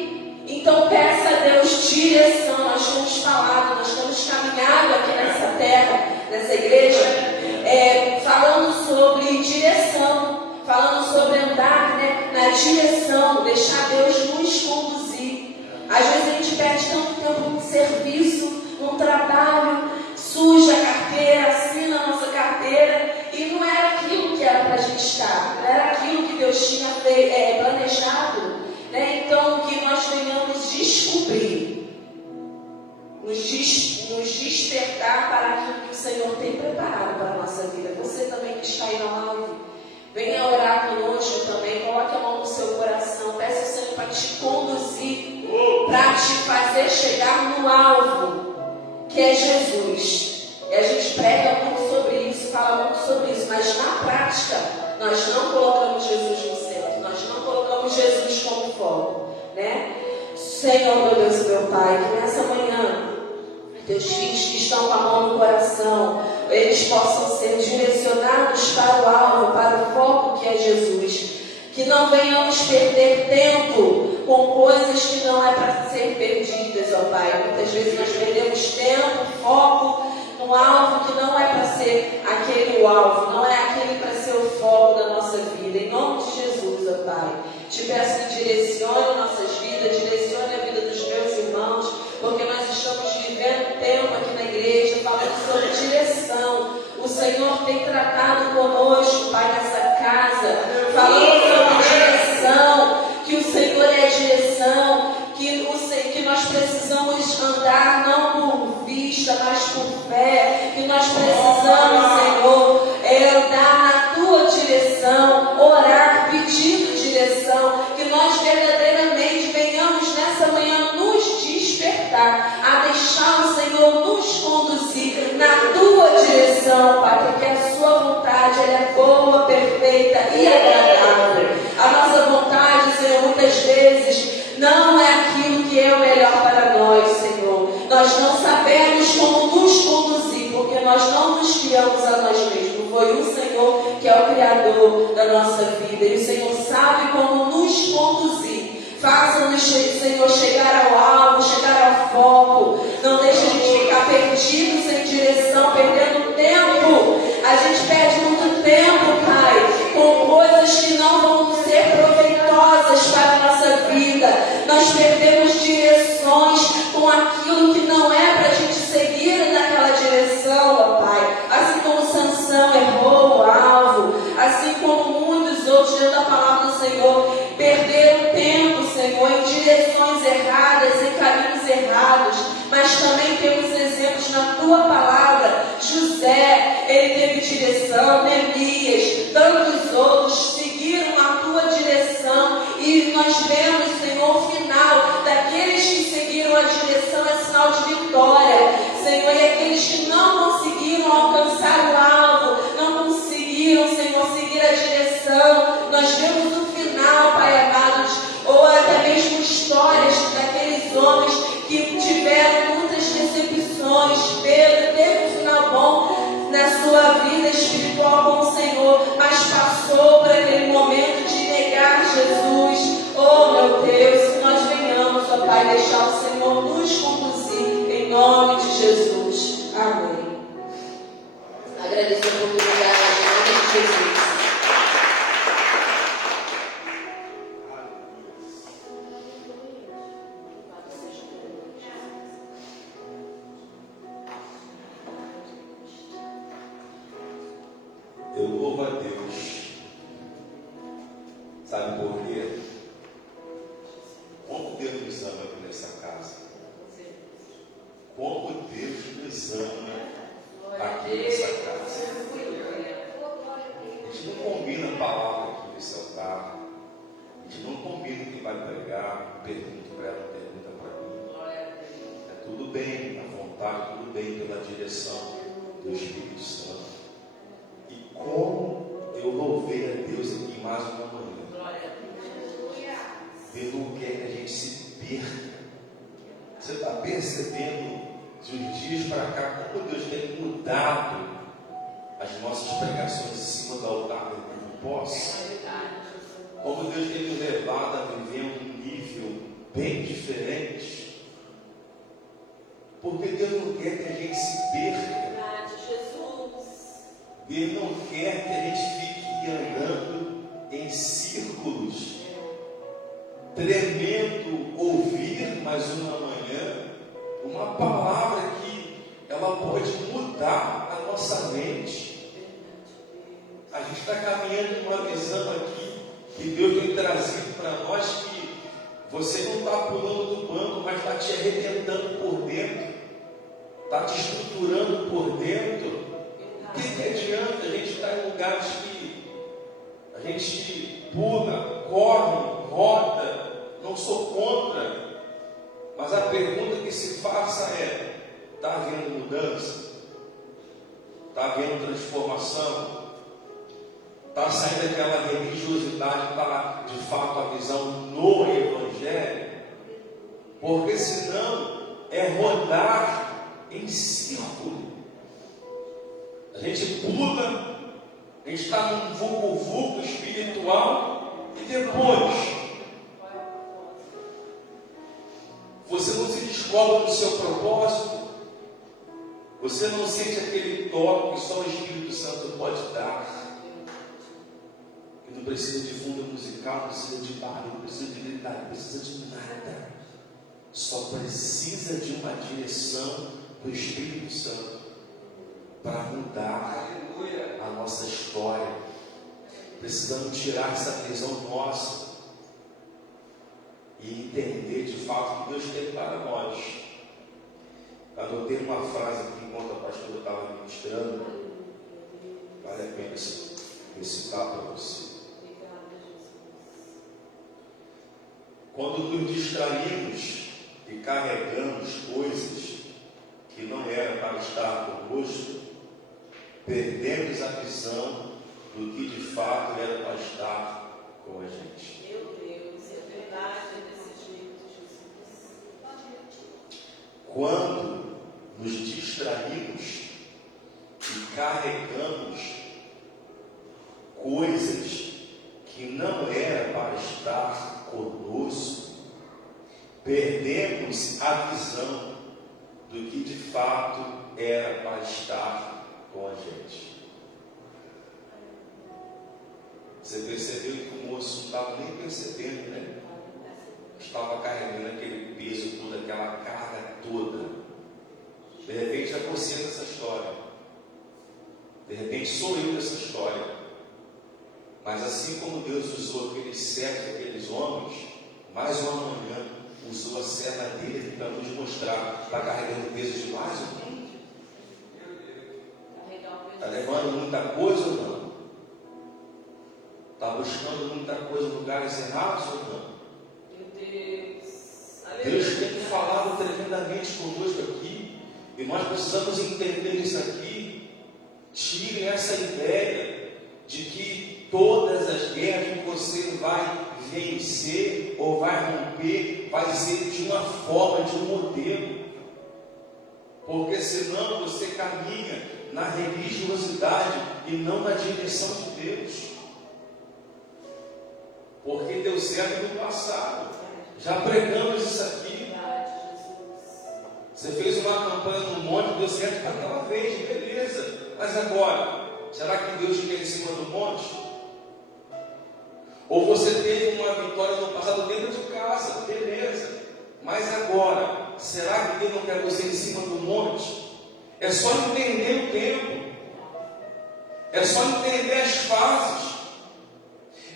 Então peça a Deus direção. Nós temos falado, nós temos caminhado aqui nessa terra, nessa igreja, falando sobre direção, falando sobre andar, né, na direção, deixar Deus nos conduzir. Às vezes a gente perde tanto tempo no serviço, no trabalho, suja a carteira, assina a nossa carteira, e não era aquilo que era para a gente estar, não era aquilo que Deus tinha planejado, né? Então que nós venhamos descobrir, nos despertar para aquilo que o Senhor tem preparado para a nossa vida. Você também que está aí na live, venha orar conosco também, coloque a mão no seu coração, peça ao Senhor para te conduzir, para te fazer chegar no alvo, que é Jesus. E a gente prega muito sobre isso, fala muito sobre isso, mas na prática, nós não colocamos Jesus no centro, nós não colocamos Jesus como foco, né? Senhor, meu Deus e meu Pai, que nessa manhã, teus filhos que estão com a mão no coração, eles possam ser direcionados para o alvo, para o foco que é Jesus. Que não venhamos perder tempo com coisas que não é para ser perdidas, ó Pai. Muitas vezes nós perdemos tempo, foco no alvo que não é para ser aquele o alvo, não é aquele para ser o foco da nossa vida. Em nome de Jesus, ó Pai, te peço que direcione nossas vidas, direcione a vida dos meus irmãos, porque nós estamos vivendo tempo aqui na igreja, falando sobre direção. O Senhor tem tratado conosco, Pai, nessa casa, falando sobre direção, que o Senhor é a direção, que nós precisamos andar não por vista, mas por fé, que nós precisamos, Senhor, andar na Tua direção, orar pedindo direção, que nós verdadeiramente venhamos nessa manhã nos despertar, a deixar o Senhor nos conduzir na Tua direção, Pai, porque a Sua vontade ela é boa, perfeita e agradável. A nossa vontade, Senhor, muitas vezes não é aquilo que é o melhor para nós, Senhor. Nós não sabemos como nos conduzir, porque nós não nos criamos a nós mesmos. Foi o Senhor que é o Criador da nossa vida, e o Senhor sabe como nos conduzir. Faça-nos, Senhor, chegar ao alvo, chegar ao foco. Não deixe a gente ficar perdido, sem direção, perdendo tempo. A gente perde muito tempo, Pai, com coisas que não vão ser proveitosas para a nossa vida. Nós perdemos direções com aquilo que não é para a gente seguir naquela direção, ó Pai. Assim como Sansão errou o alvo, assim como muitos outros dentro da palavra do Senhor perderam tempo, Senhor, em direções erradas, em caminhos errados. Mas também temos exemplos na Tua palavra. José, ele teve direção, Elias, tantos outros seguiram a Tua direção, e nós vemos, Senhor, o final daqueles que seguiram a direção é sinal de vitória, Senhor, e aqueles que não conseguiram alcançar o alvo, não conseguiram, Senhor, seguir a direção, nós vemos o final, Pai amado, ou até mesmo histórias daqueles homens que tiveram muitas decepções. Pedro teve um final bom na sua vida espiritual com o Senhor, mas passou por aquele momento de negar Jesus. Oh, meu Deus, que nós venhamos, ó Pai, deixar o Senhor nos conduzir, em nome de Jesus. Amém. Agradeço a oportunidade, em nome de Jesus. Eu louvo a Deus. Sabe por quê? Como Deus nos ama aqui nessa casa. Como Deus nos ama aqui nessa casa. A gente não combina a palavra aqui nesse altar. A gente não combina quem vai pregar. Pergunto para ela bem à vontade, tudo bem pela direção do Espírito Santo. E como eu louvei a Deus aqui mais uma manhã. Deus não quer que a gente se perca. Você está percebendo de uns dias para cá como Deus tem mudado as nossas pregações em cima do altar do posse? Como Deus tem nos levado a viver um nível bem diferente? Porque Deus não quer que a gente se perca. Deus não quer que a gente fique andando em círculos, tremendo ouvir mais uma manhã uma palavra que ela pode mudar a nossa mente. A gente está caminhando em uma visão aqui que Deus tem trazido para nós, que você não está pulando do banco, mas está te arrebentando por dentro, está te estruturando por dentro. O que adianta a gente estar em lugares que a gente pula, corre, roda? Não sou contra, mas a pergunta que se faça é: está havendo mudança? Está havendo transformação? Está saindo daquela religiosidade para de fato a visão no Evangelho? Porque senão é rodar em círculo. A gente pula, a gente está num vucu-vucu espiritual e depois você não se descobre no seu propósito, você não sente aquele toque que só o Espírito Santo pode dar. E não precisa de fundo musical, não precisa de barulho, não precisa de gritar, não precisa de nada. Só precisa de uma direção do Espírito Santo para mudar a nossa história. Precisamos tirar essa visão nossa e entender de fato o que Deus tem para nós. Anotei uma frase aqui enquanto a pastora estava ministrando, vale a pena recitar para você. Quando nos distraímos e carregamos coisas que não eram para estar conosco, perdemos a visão do que de fato era para estar com a gente. Meu Deus, é verdade, desse jeito, Jesus. Quando nos distraímos e carregamos coisas que não era para estar conosco, perdemos a visão do que de fato era para estar com a gente. Você percebeu que o moço não estava nem percebendo, né? Estava carregando aquele peso todo, aquela carga toda. De repente é você nessa história. De repente sou eu nessa história. Mas assim como Deus usou aqueles servos, aqueles homens, mais uma manhã usou a serva dele para nos mostrar: está carregando peso demais ou não? Está levando muita coisa ou não? Está buscando muita coisa em lugares errados ou não? Meu Deus. Deus tem falado tremendamente conosco aqui, e nós precisamos entender isso aqui. Tire essa ideia de que todas as guerras que você vai vencer ou vai romper vai ser de uma forma, de um modelo, porque senão você caminha na religiosidade e não na direção de Deus. Porque deu certo no passado, já pregamos isso aqui. Você fez uma campanha no monte, deu certo para aquela vez, beleza. Mas agora, será que Deus quer em cima do monte? Ou você teve uma vitória no passado dentro de casa, beleza. Mas agora, será que Deus não quer você em cima do monte? É só entender o tempo. É só entender as fases.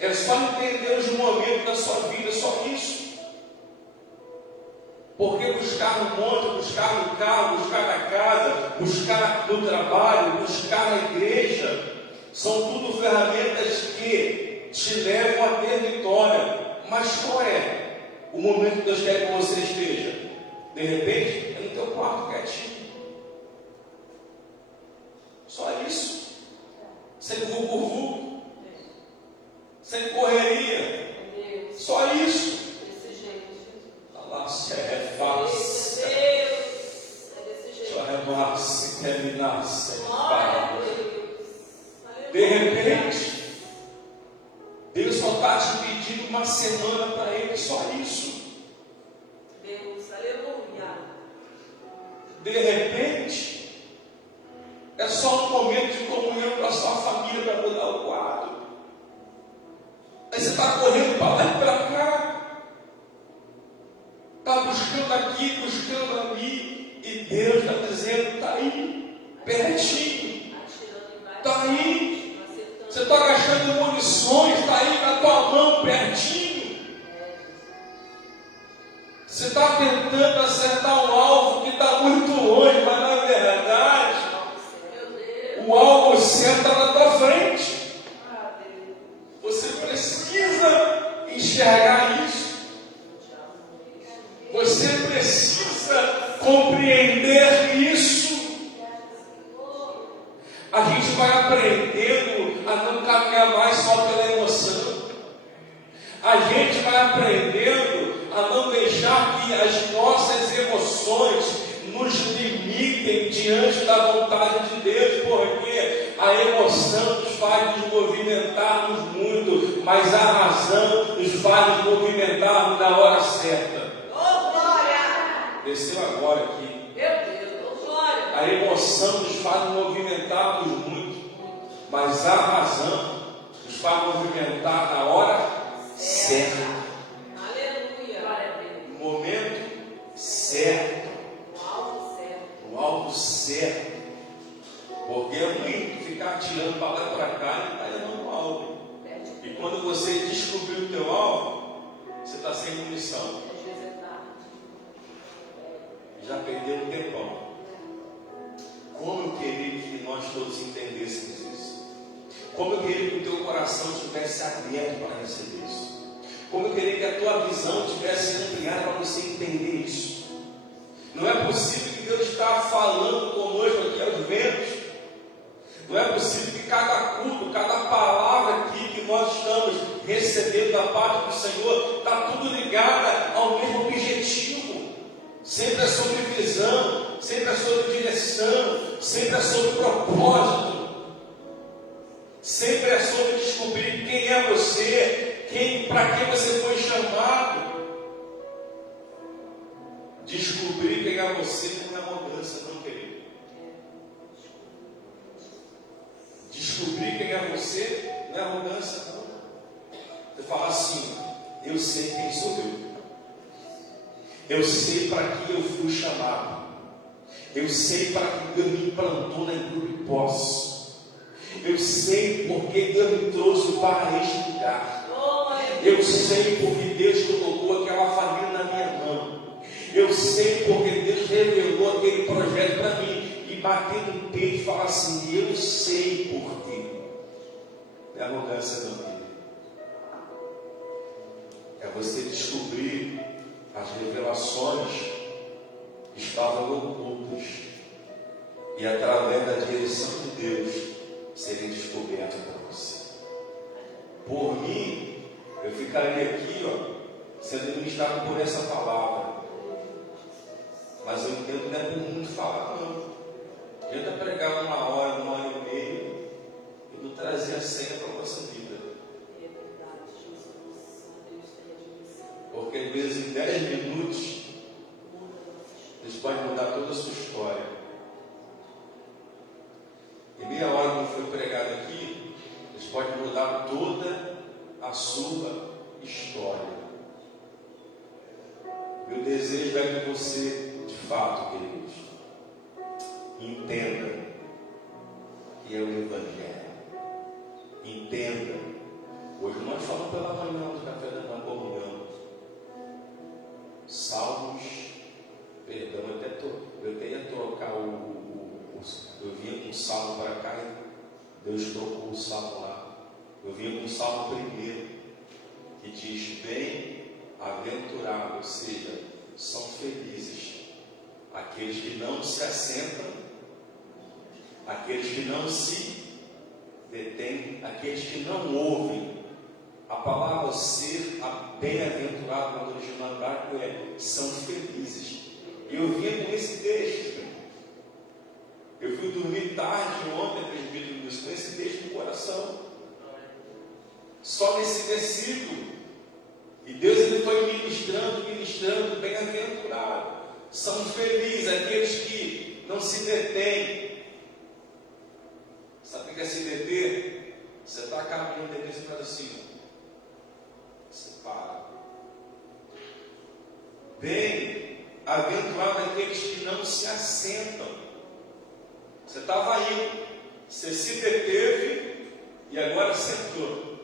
É só entender os momentos da sua vida, só isso. Porque buscar no monte, buscar no carro, buscar na casa, buscar no trabalho, buscar na igreja, são tudo ferramentas que te levam a ter mas qual é o momento que Deus quer que você esteja? De repente, é no teu quarto quietinho. Só isso. Sem vulgo-vulgo. Sem correria. Só isso. Desse jeito. Allah se refaça. Deus, é desse jeito. Só renasce, terminasse. Glória a Deus. De repente, Deus só está te pedindo uma semana para Ele, só isso. Deus, aleluia. De repente, é só um momento de comunhão com a sua família para mudar o quadro. Aí você está correndo para lá e para cá, está buscando aqui, buscando ali, e Deus está dizendo: está aí, pertinho, está aí. Você está gastando munições, está aí na tua mão, pertinho. Você está tentando acertar um alvo que está muito longe, mas na verdade, o alvo certo está na tua frente. Você precisa enxergar isso. Você precisa compreender isso. A gente vai aprendendo a não caminhar mais só pela emoção. A gente vai aprendendo a não deixar que as nossas emoções nos limitem diante da vontade de Deus, porque a emoção nos faz nos movimentarmos muito, mas a razão nos faz nos movimentarmos na hora certa. Oh, glória! Desceu agora aqui. Meu Deus, oh, glória! A emoção nos faz movimentarmos muito, mas a razão nos faz movimentar na hora certa. Aleluia! Glória a Deus. No momento certo. O alvo certo. O alvo certo. Porque é muito ficar atirando para lá e para cá e está errando o alvo. E quando você descobrir o teu alvo, você está sem munição. Às vezes é tarde. Já perdeu um tempão. Como eu queria que nós todos entendêssemos isso. Como eu queria que o teu coração estivesse aberto para receber isso. Como eu queria que a tua visão estivesse ampliada para você entender isso. Não é possível que Deus está falando conosco aqui aos ventos. Não é possível que cada culto, cada palavra aqui que nós estamos recebendo da parte do Senhor, está tudo ligado ao mesmo objetivo. Sempre é sobre visão, sempre é sobre direção, sempre é sobre propósito. Sempre é sobre descobrir quem é você, para que você foi chamado. Descobrir quem é você não é arrogância, não, querido. Descobrir quem é você não é arrogância, não. Você fala assim: eu sei quem sou eu. Eu sei para que eu fui chamado. Eu sei para que Deus me plantou na grupo posso. Eu sei porque Deus me trouxe para este lugar. Eu sei porque Deus colocou aquela família na minha mão. Eu sei porque Deus revelou aquele projeto para mim. E bater no peito e falar assim: eu sei por quê. Não é arrogância, não, querido. É você descobrir as revelações que estavam ocultas e através da direção de Deus serem descobertas para você. Por mim, eu ficaria aqui, sendo ministrado por essa palavra. Mas eu entendo que não é por muito falar, não. Tenta pregar 1 hora, 1h30 e não trazer a senha para a nossa vida. Porque às vezes em 10 minutos Deus pode mudar toda a sua história. Em meia hora, como foi pregado aqui, Deus pode mudar toda a sua história. Meu desejo é que você, de fato, queridos, entenda que é o Evangelho. Entenda. Hoje nós falamos pela manhã do café da comunhão. Salmos, perdão, eu até ia trocar eu vinha com o salmo para cá e Deus trocou o salmo lá. Eu vinha com o salmo primeiro, que diz: bem-aventurado, ou seja, são felizes aqueles que não se assentam, aqueles que não se detêm, aqueles que não ouvem. A palavra ser bem-aventurado no original hebraico são felizes. Eu vinha com esse texto. Eu fui dormir tarde ontem, presbítero, com esse texto no coração. Só nesse versículo. E Deus ele foi ministrando, bem-aventurado. São felizes aqueles que não se detêm. Sabe o que é se deter? Você está caminhando e você faz assim. Você para. Bem-aventurado aqueles que não se assentam. Você estava indo, você se deteve e agora sentou.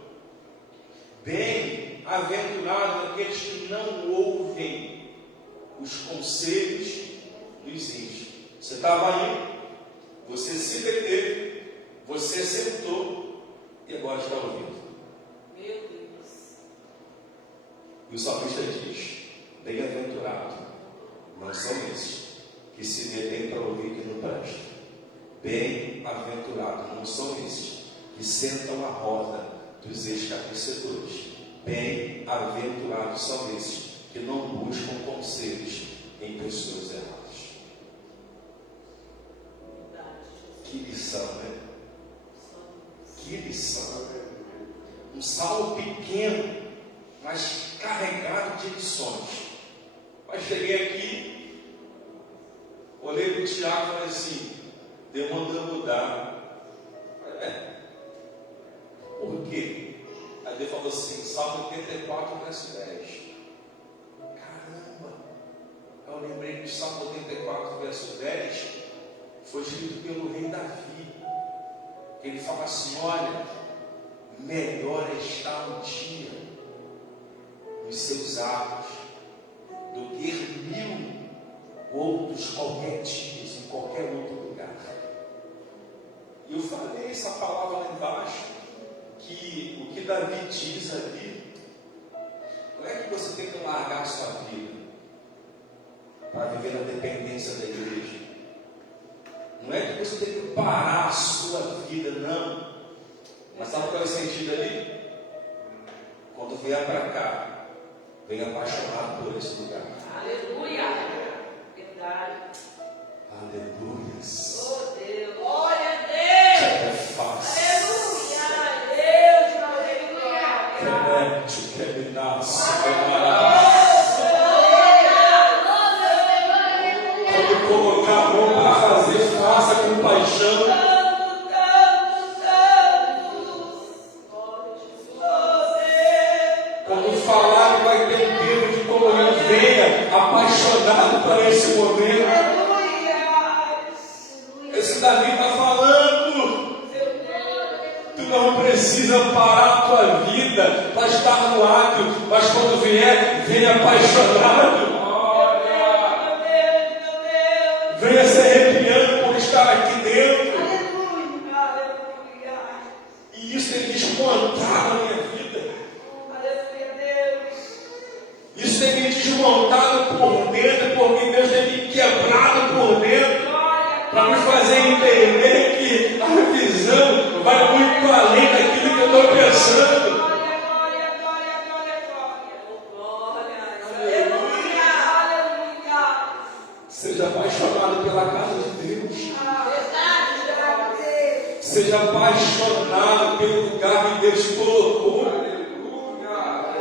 Bem-aventurado aqueles que não ouvem os conselhos dos ímpios. Você estava indo, você se deteve, você sentou e agora está ouvindo. Meu Deus. E o salmista diz: bem-aventurado não são esses que se detêm para ouvir que não presta. Bem-aventurado não são esses que sentam à roda dos escarnecedores. Bem-aventurados são esses que não buscam conselhos em pessoas erradas. Que lição, né? Que lição. Um salmo pequeno, mas carregado de lições. Mas cheguei aqui, olhei para o Tiago e falei assim: Deus mandou mudar. Por quê? Aí Deus falou assim, Salmo 84, verso 10. Caramba! Eu lembrei que o Salmo 84, verso 10 foi escrito pelo rei Davi. Ele fala assim: olha, melhor é estar um dia nos seus atos do que 1000 outros qualquer dias em qualquer outro lugar. E eu falei essa palavra lá embaixo, que o que Davi diz ali, não é que você tem que largar a sua vida para viver na dependência da igreja. Não é que você tem que parar a sua vida, não. Mas sabe qual é o sentido ali? Quando vier para cá, venha apaixonado por esse lugar. Aleluia. Verdade. Aleluias. Oh Deus. Glória a Deus. É fácil. Aleluia. Deus, aleluia. Que me nasce. Quando colocar a mão para fazer, faça com paixão. Quando falar, vai ter um tempo de comunhão. Venha apaixonado para esse momento. Esse Davi está falando. Tu não precisa parar a tua vida para estar no ato, mas quando vier, venha apaixonado. Venha se arrepiando por estar aqui dentro. E isso tem desmontado a minha vida. Isso tem me desmontado por dentro, porque Deus tem me quebrado por dentro, para me fazer entender que a visão vai muito além daquilo que eu estou pensando. Seja apaixonado pela casa de Deus. Seja apaixonado pelo lugar que Deus colocou.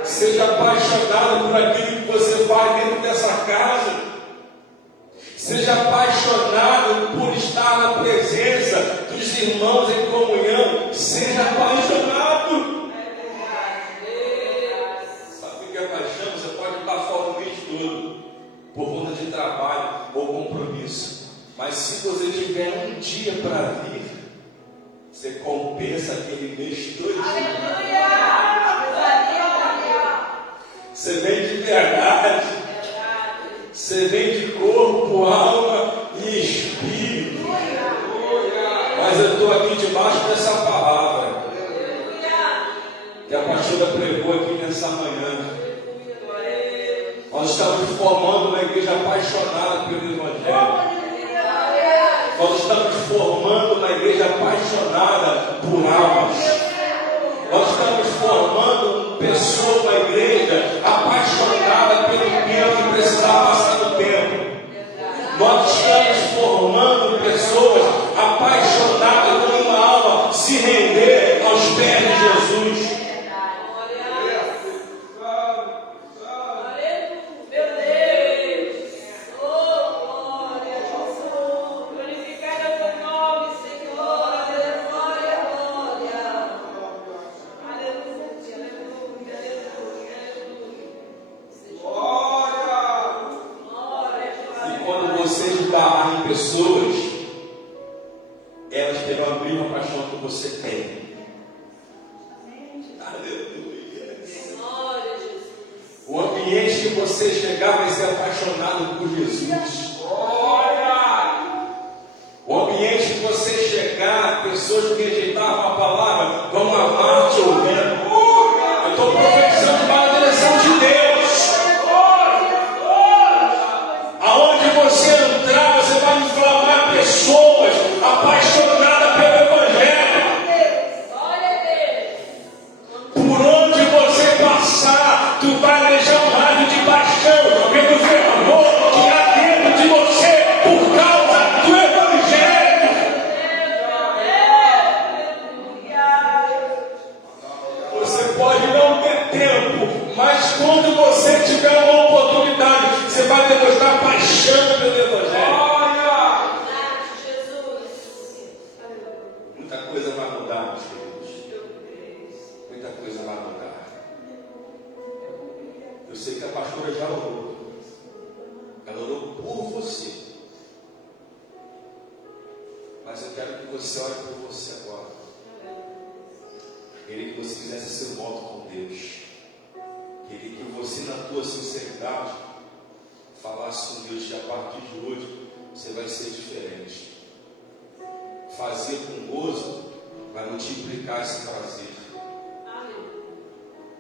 Seja apaixonado por aquilo que você faz dentro dessa casa. Seja apaixonado por estar na presença dos irmãos em comunhão. Seja apaixonado. Sabe o que é paixão? Você pode estar fora o mês todo, por conta de trabalho ou compromisso. Mas se você tiver um dia para vir, você compensa aquele mês todo. Você vem de verdade. Você vem de corpo, alma e espírito. Mas eu estou aqui debaixo dessa palavra que a pastora pregou aqui nessa manhã. Nós estamos formando uma igreja apaixonada pelo Evangelho. apaixonada por almas. Nós estamos formando pessoas na igreja apaixonada pelo tempo que precisava passar no tempo. Nós estamos formando pessoas apaixonadas por uma alma se render aos pés de Jesus. Pessoas, elas terão abrir uma paixão que você tem. Aleluia. O ambiente que você chegar vai ser apaixonado por Jesus. O ambiente que você chegar, pessoas que rejeitavam a palavra vão amar te ouvindo. Eu estou profetizando para a direção de Deus. Aonde você entrar, você vai inflamar pessoas apaixonadas pelo Evangelho. Por onde você passar, tu vai deixar um raio de paixão pelo fervor que há dentro de você por causa do Evangelho. Você pode não ter tempo, mas quando você tiver uma oportunidade, você vai demonstrar paixão pelo Evangelho. Muita coisa vai mudar, meus queridos. Muita coisa vai mudar. Eu sei que a pastora já orou. Ela orou por você. Mas eu quero que você ore por você agora. Queria que você fizesse seu voto com Deus. Queria que você, na tua sinceridade, falasse com Deus que a partir de hoje você vai ser diferente. Fazer com gozo vai multiplicar esse prazer.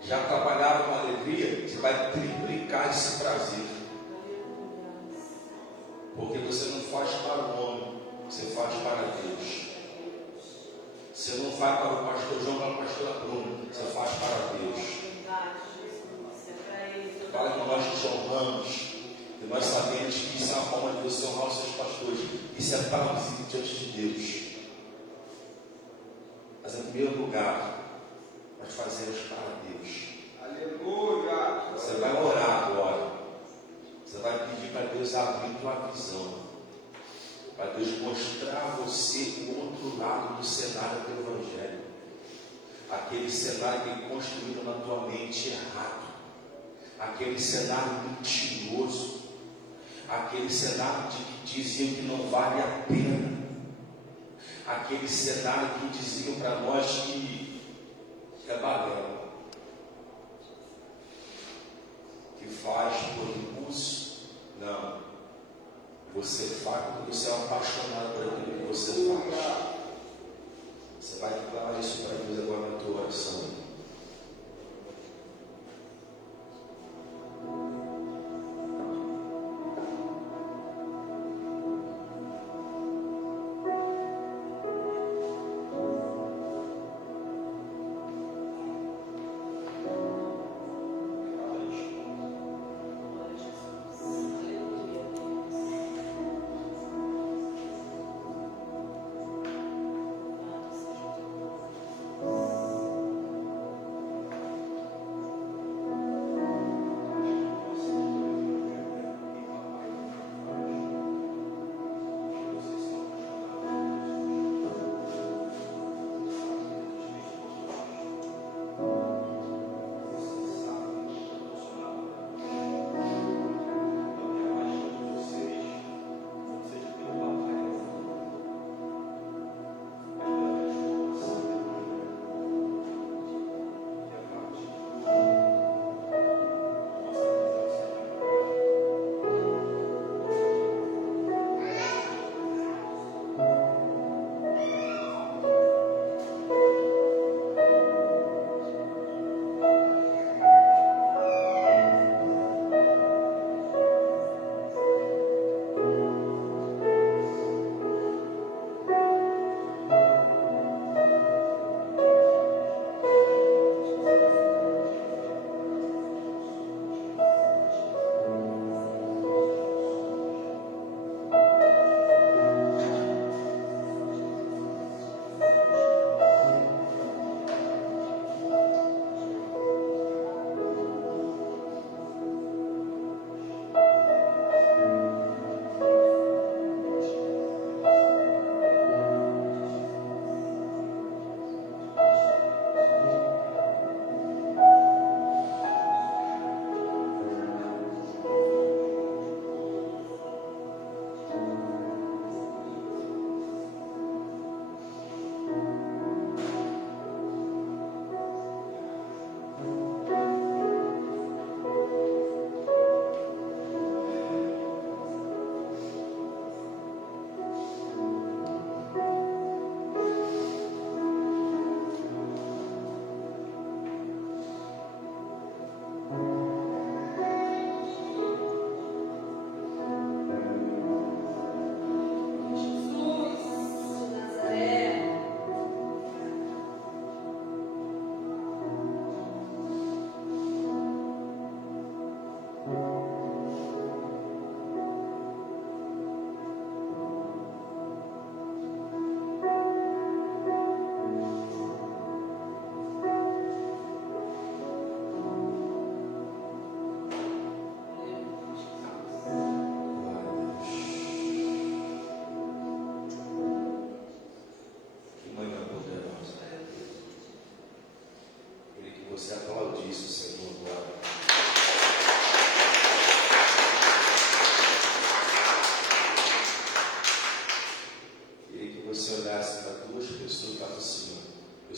Já trabalhava com alegria, você vai triplicar esse prazer. Porque você não faz para o homem, você faz para Deus. Você não faz para o pastor João, para a pastora Bruna, você faz para Deus. Fala que nós te honramos, e nós sabemos que isso é a forma de você honrar os seus pastores. Isso é plausível diante de Deus. Mas em primeiro lugar, nós fazemos para Deus. Aleluia! Você vai orar agora. Você vai pedir para Deus abrir tua visão. Para Deus mostrar a você o outro lado do cenário do Evangelho. Aquele cenário que construíram na tua mente errado. Aquele cenário mentiroso. Aquele cenário de que diziam que não vale a pena. Aquele cenário que diziam para nós que é balela. Que faz por impulso. Não. Você faz porque você é apaixonado por aquilo que você faz. Você vai declarar isso para Deus agora na tua oração.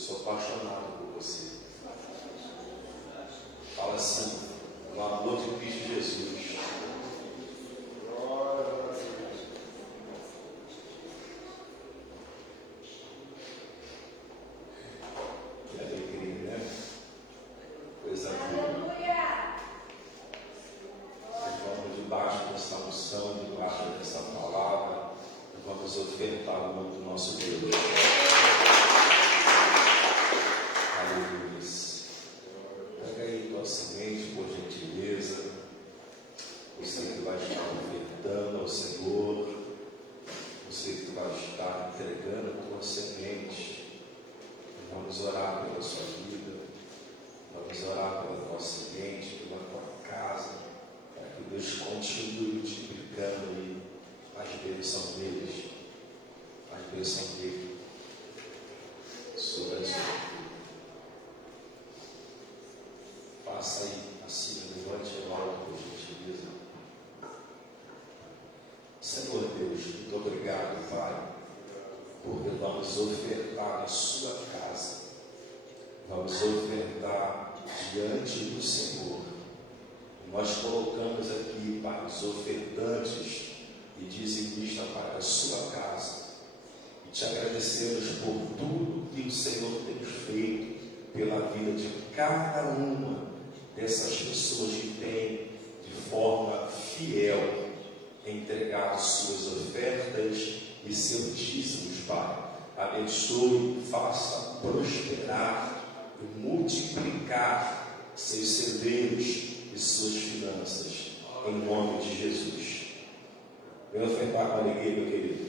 sou apaixonado por você. Fala assim, no amor de Cristo Jesus. Que alegria, né? Coisa boa. Nós vamos debaixo dessa unção, debaixo dessa palavra, vamos ofertar o nome do nosso Deus. Aleluia. Pega aí tua semente, por gentileza. Você que vai estar ofertando ao Senhor, você que vai estar entregando a tua semente. Vamos orar pela sua vida, vamos orar pela tua semente, pela tua casa, para que Deus continue multiplicando aí as bênçãos deles, as bênçãos dele sobre a sua vida. Faça aí, assim, levante a mão, por gentileza. Senhor Deus, muito obrigado, Pai, porque vamos ofertar na sua casa, vamos ofertar diante do Senhor. Nós colocamos aqui, Pai, os ofertantes e dizimistas para a sua casa, e te agradecemos por tudo que o Senhor tem feito pela vida de cada uma dessas pessoas que têm de forma fiel entregado suas ofertas e seus dízimos, Pai. Abençoe, faça prosperar e multiplicar seus celeiros e suas finanças, em nome de Jesus. Venha ofertar com alegria, meu querido.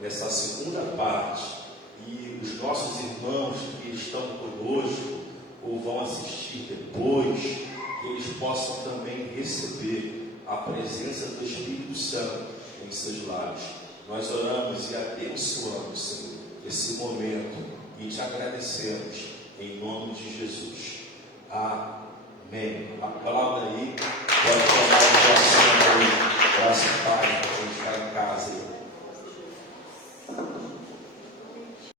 Nessa segunda parte, e os nossos irmãos que estão conosco ou vão assistir depois, que eles possam também receber a presença do Espírito Santo em seus lares. Nós oramos e abençoamos, Senhor, esse momento e te agradecemos em nome de Jesus. Amém. Aplauda aí.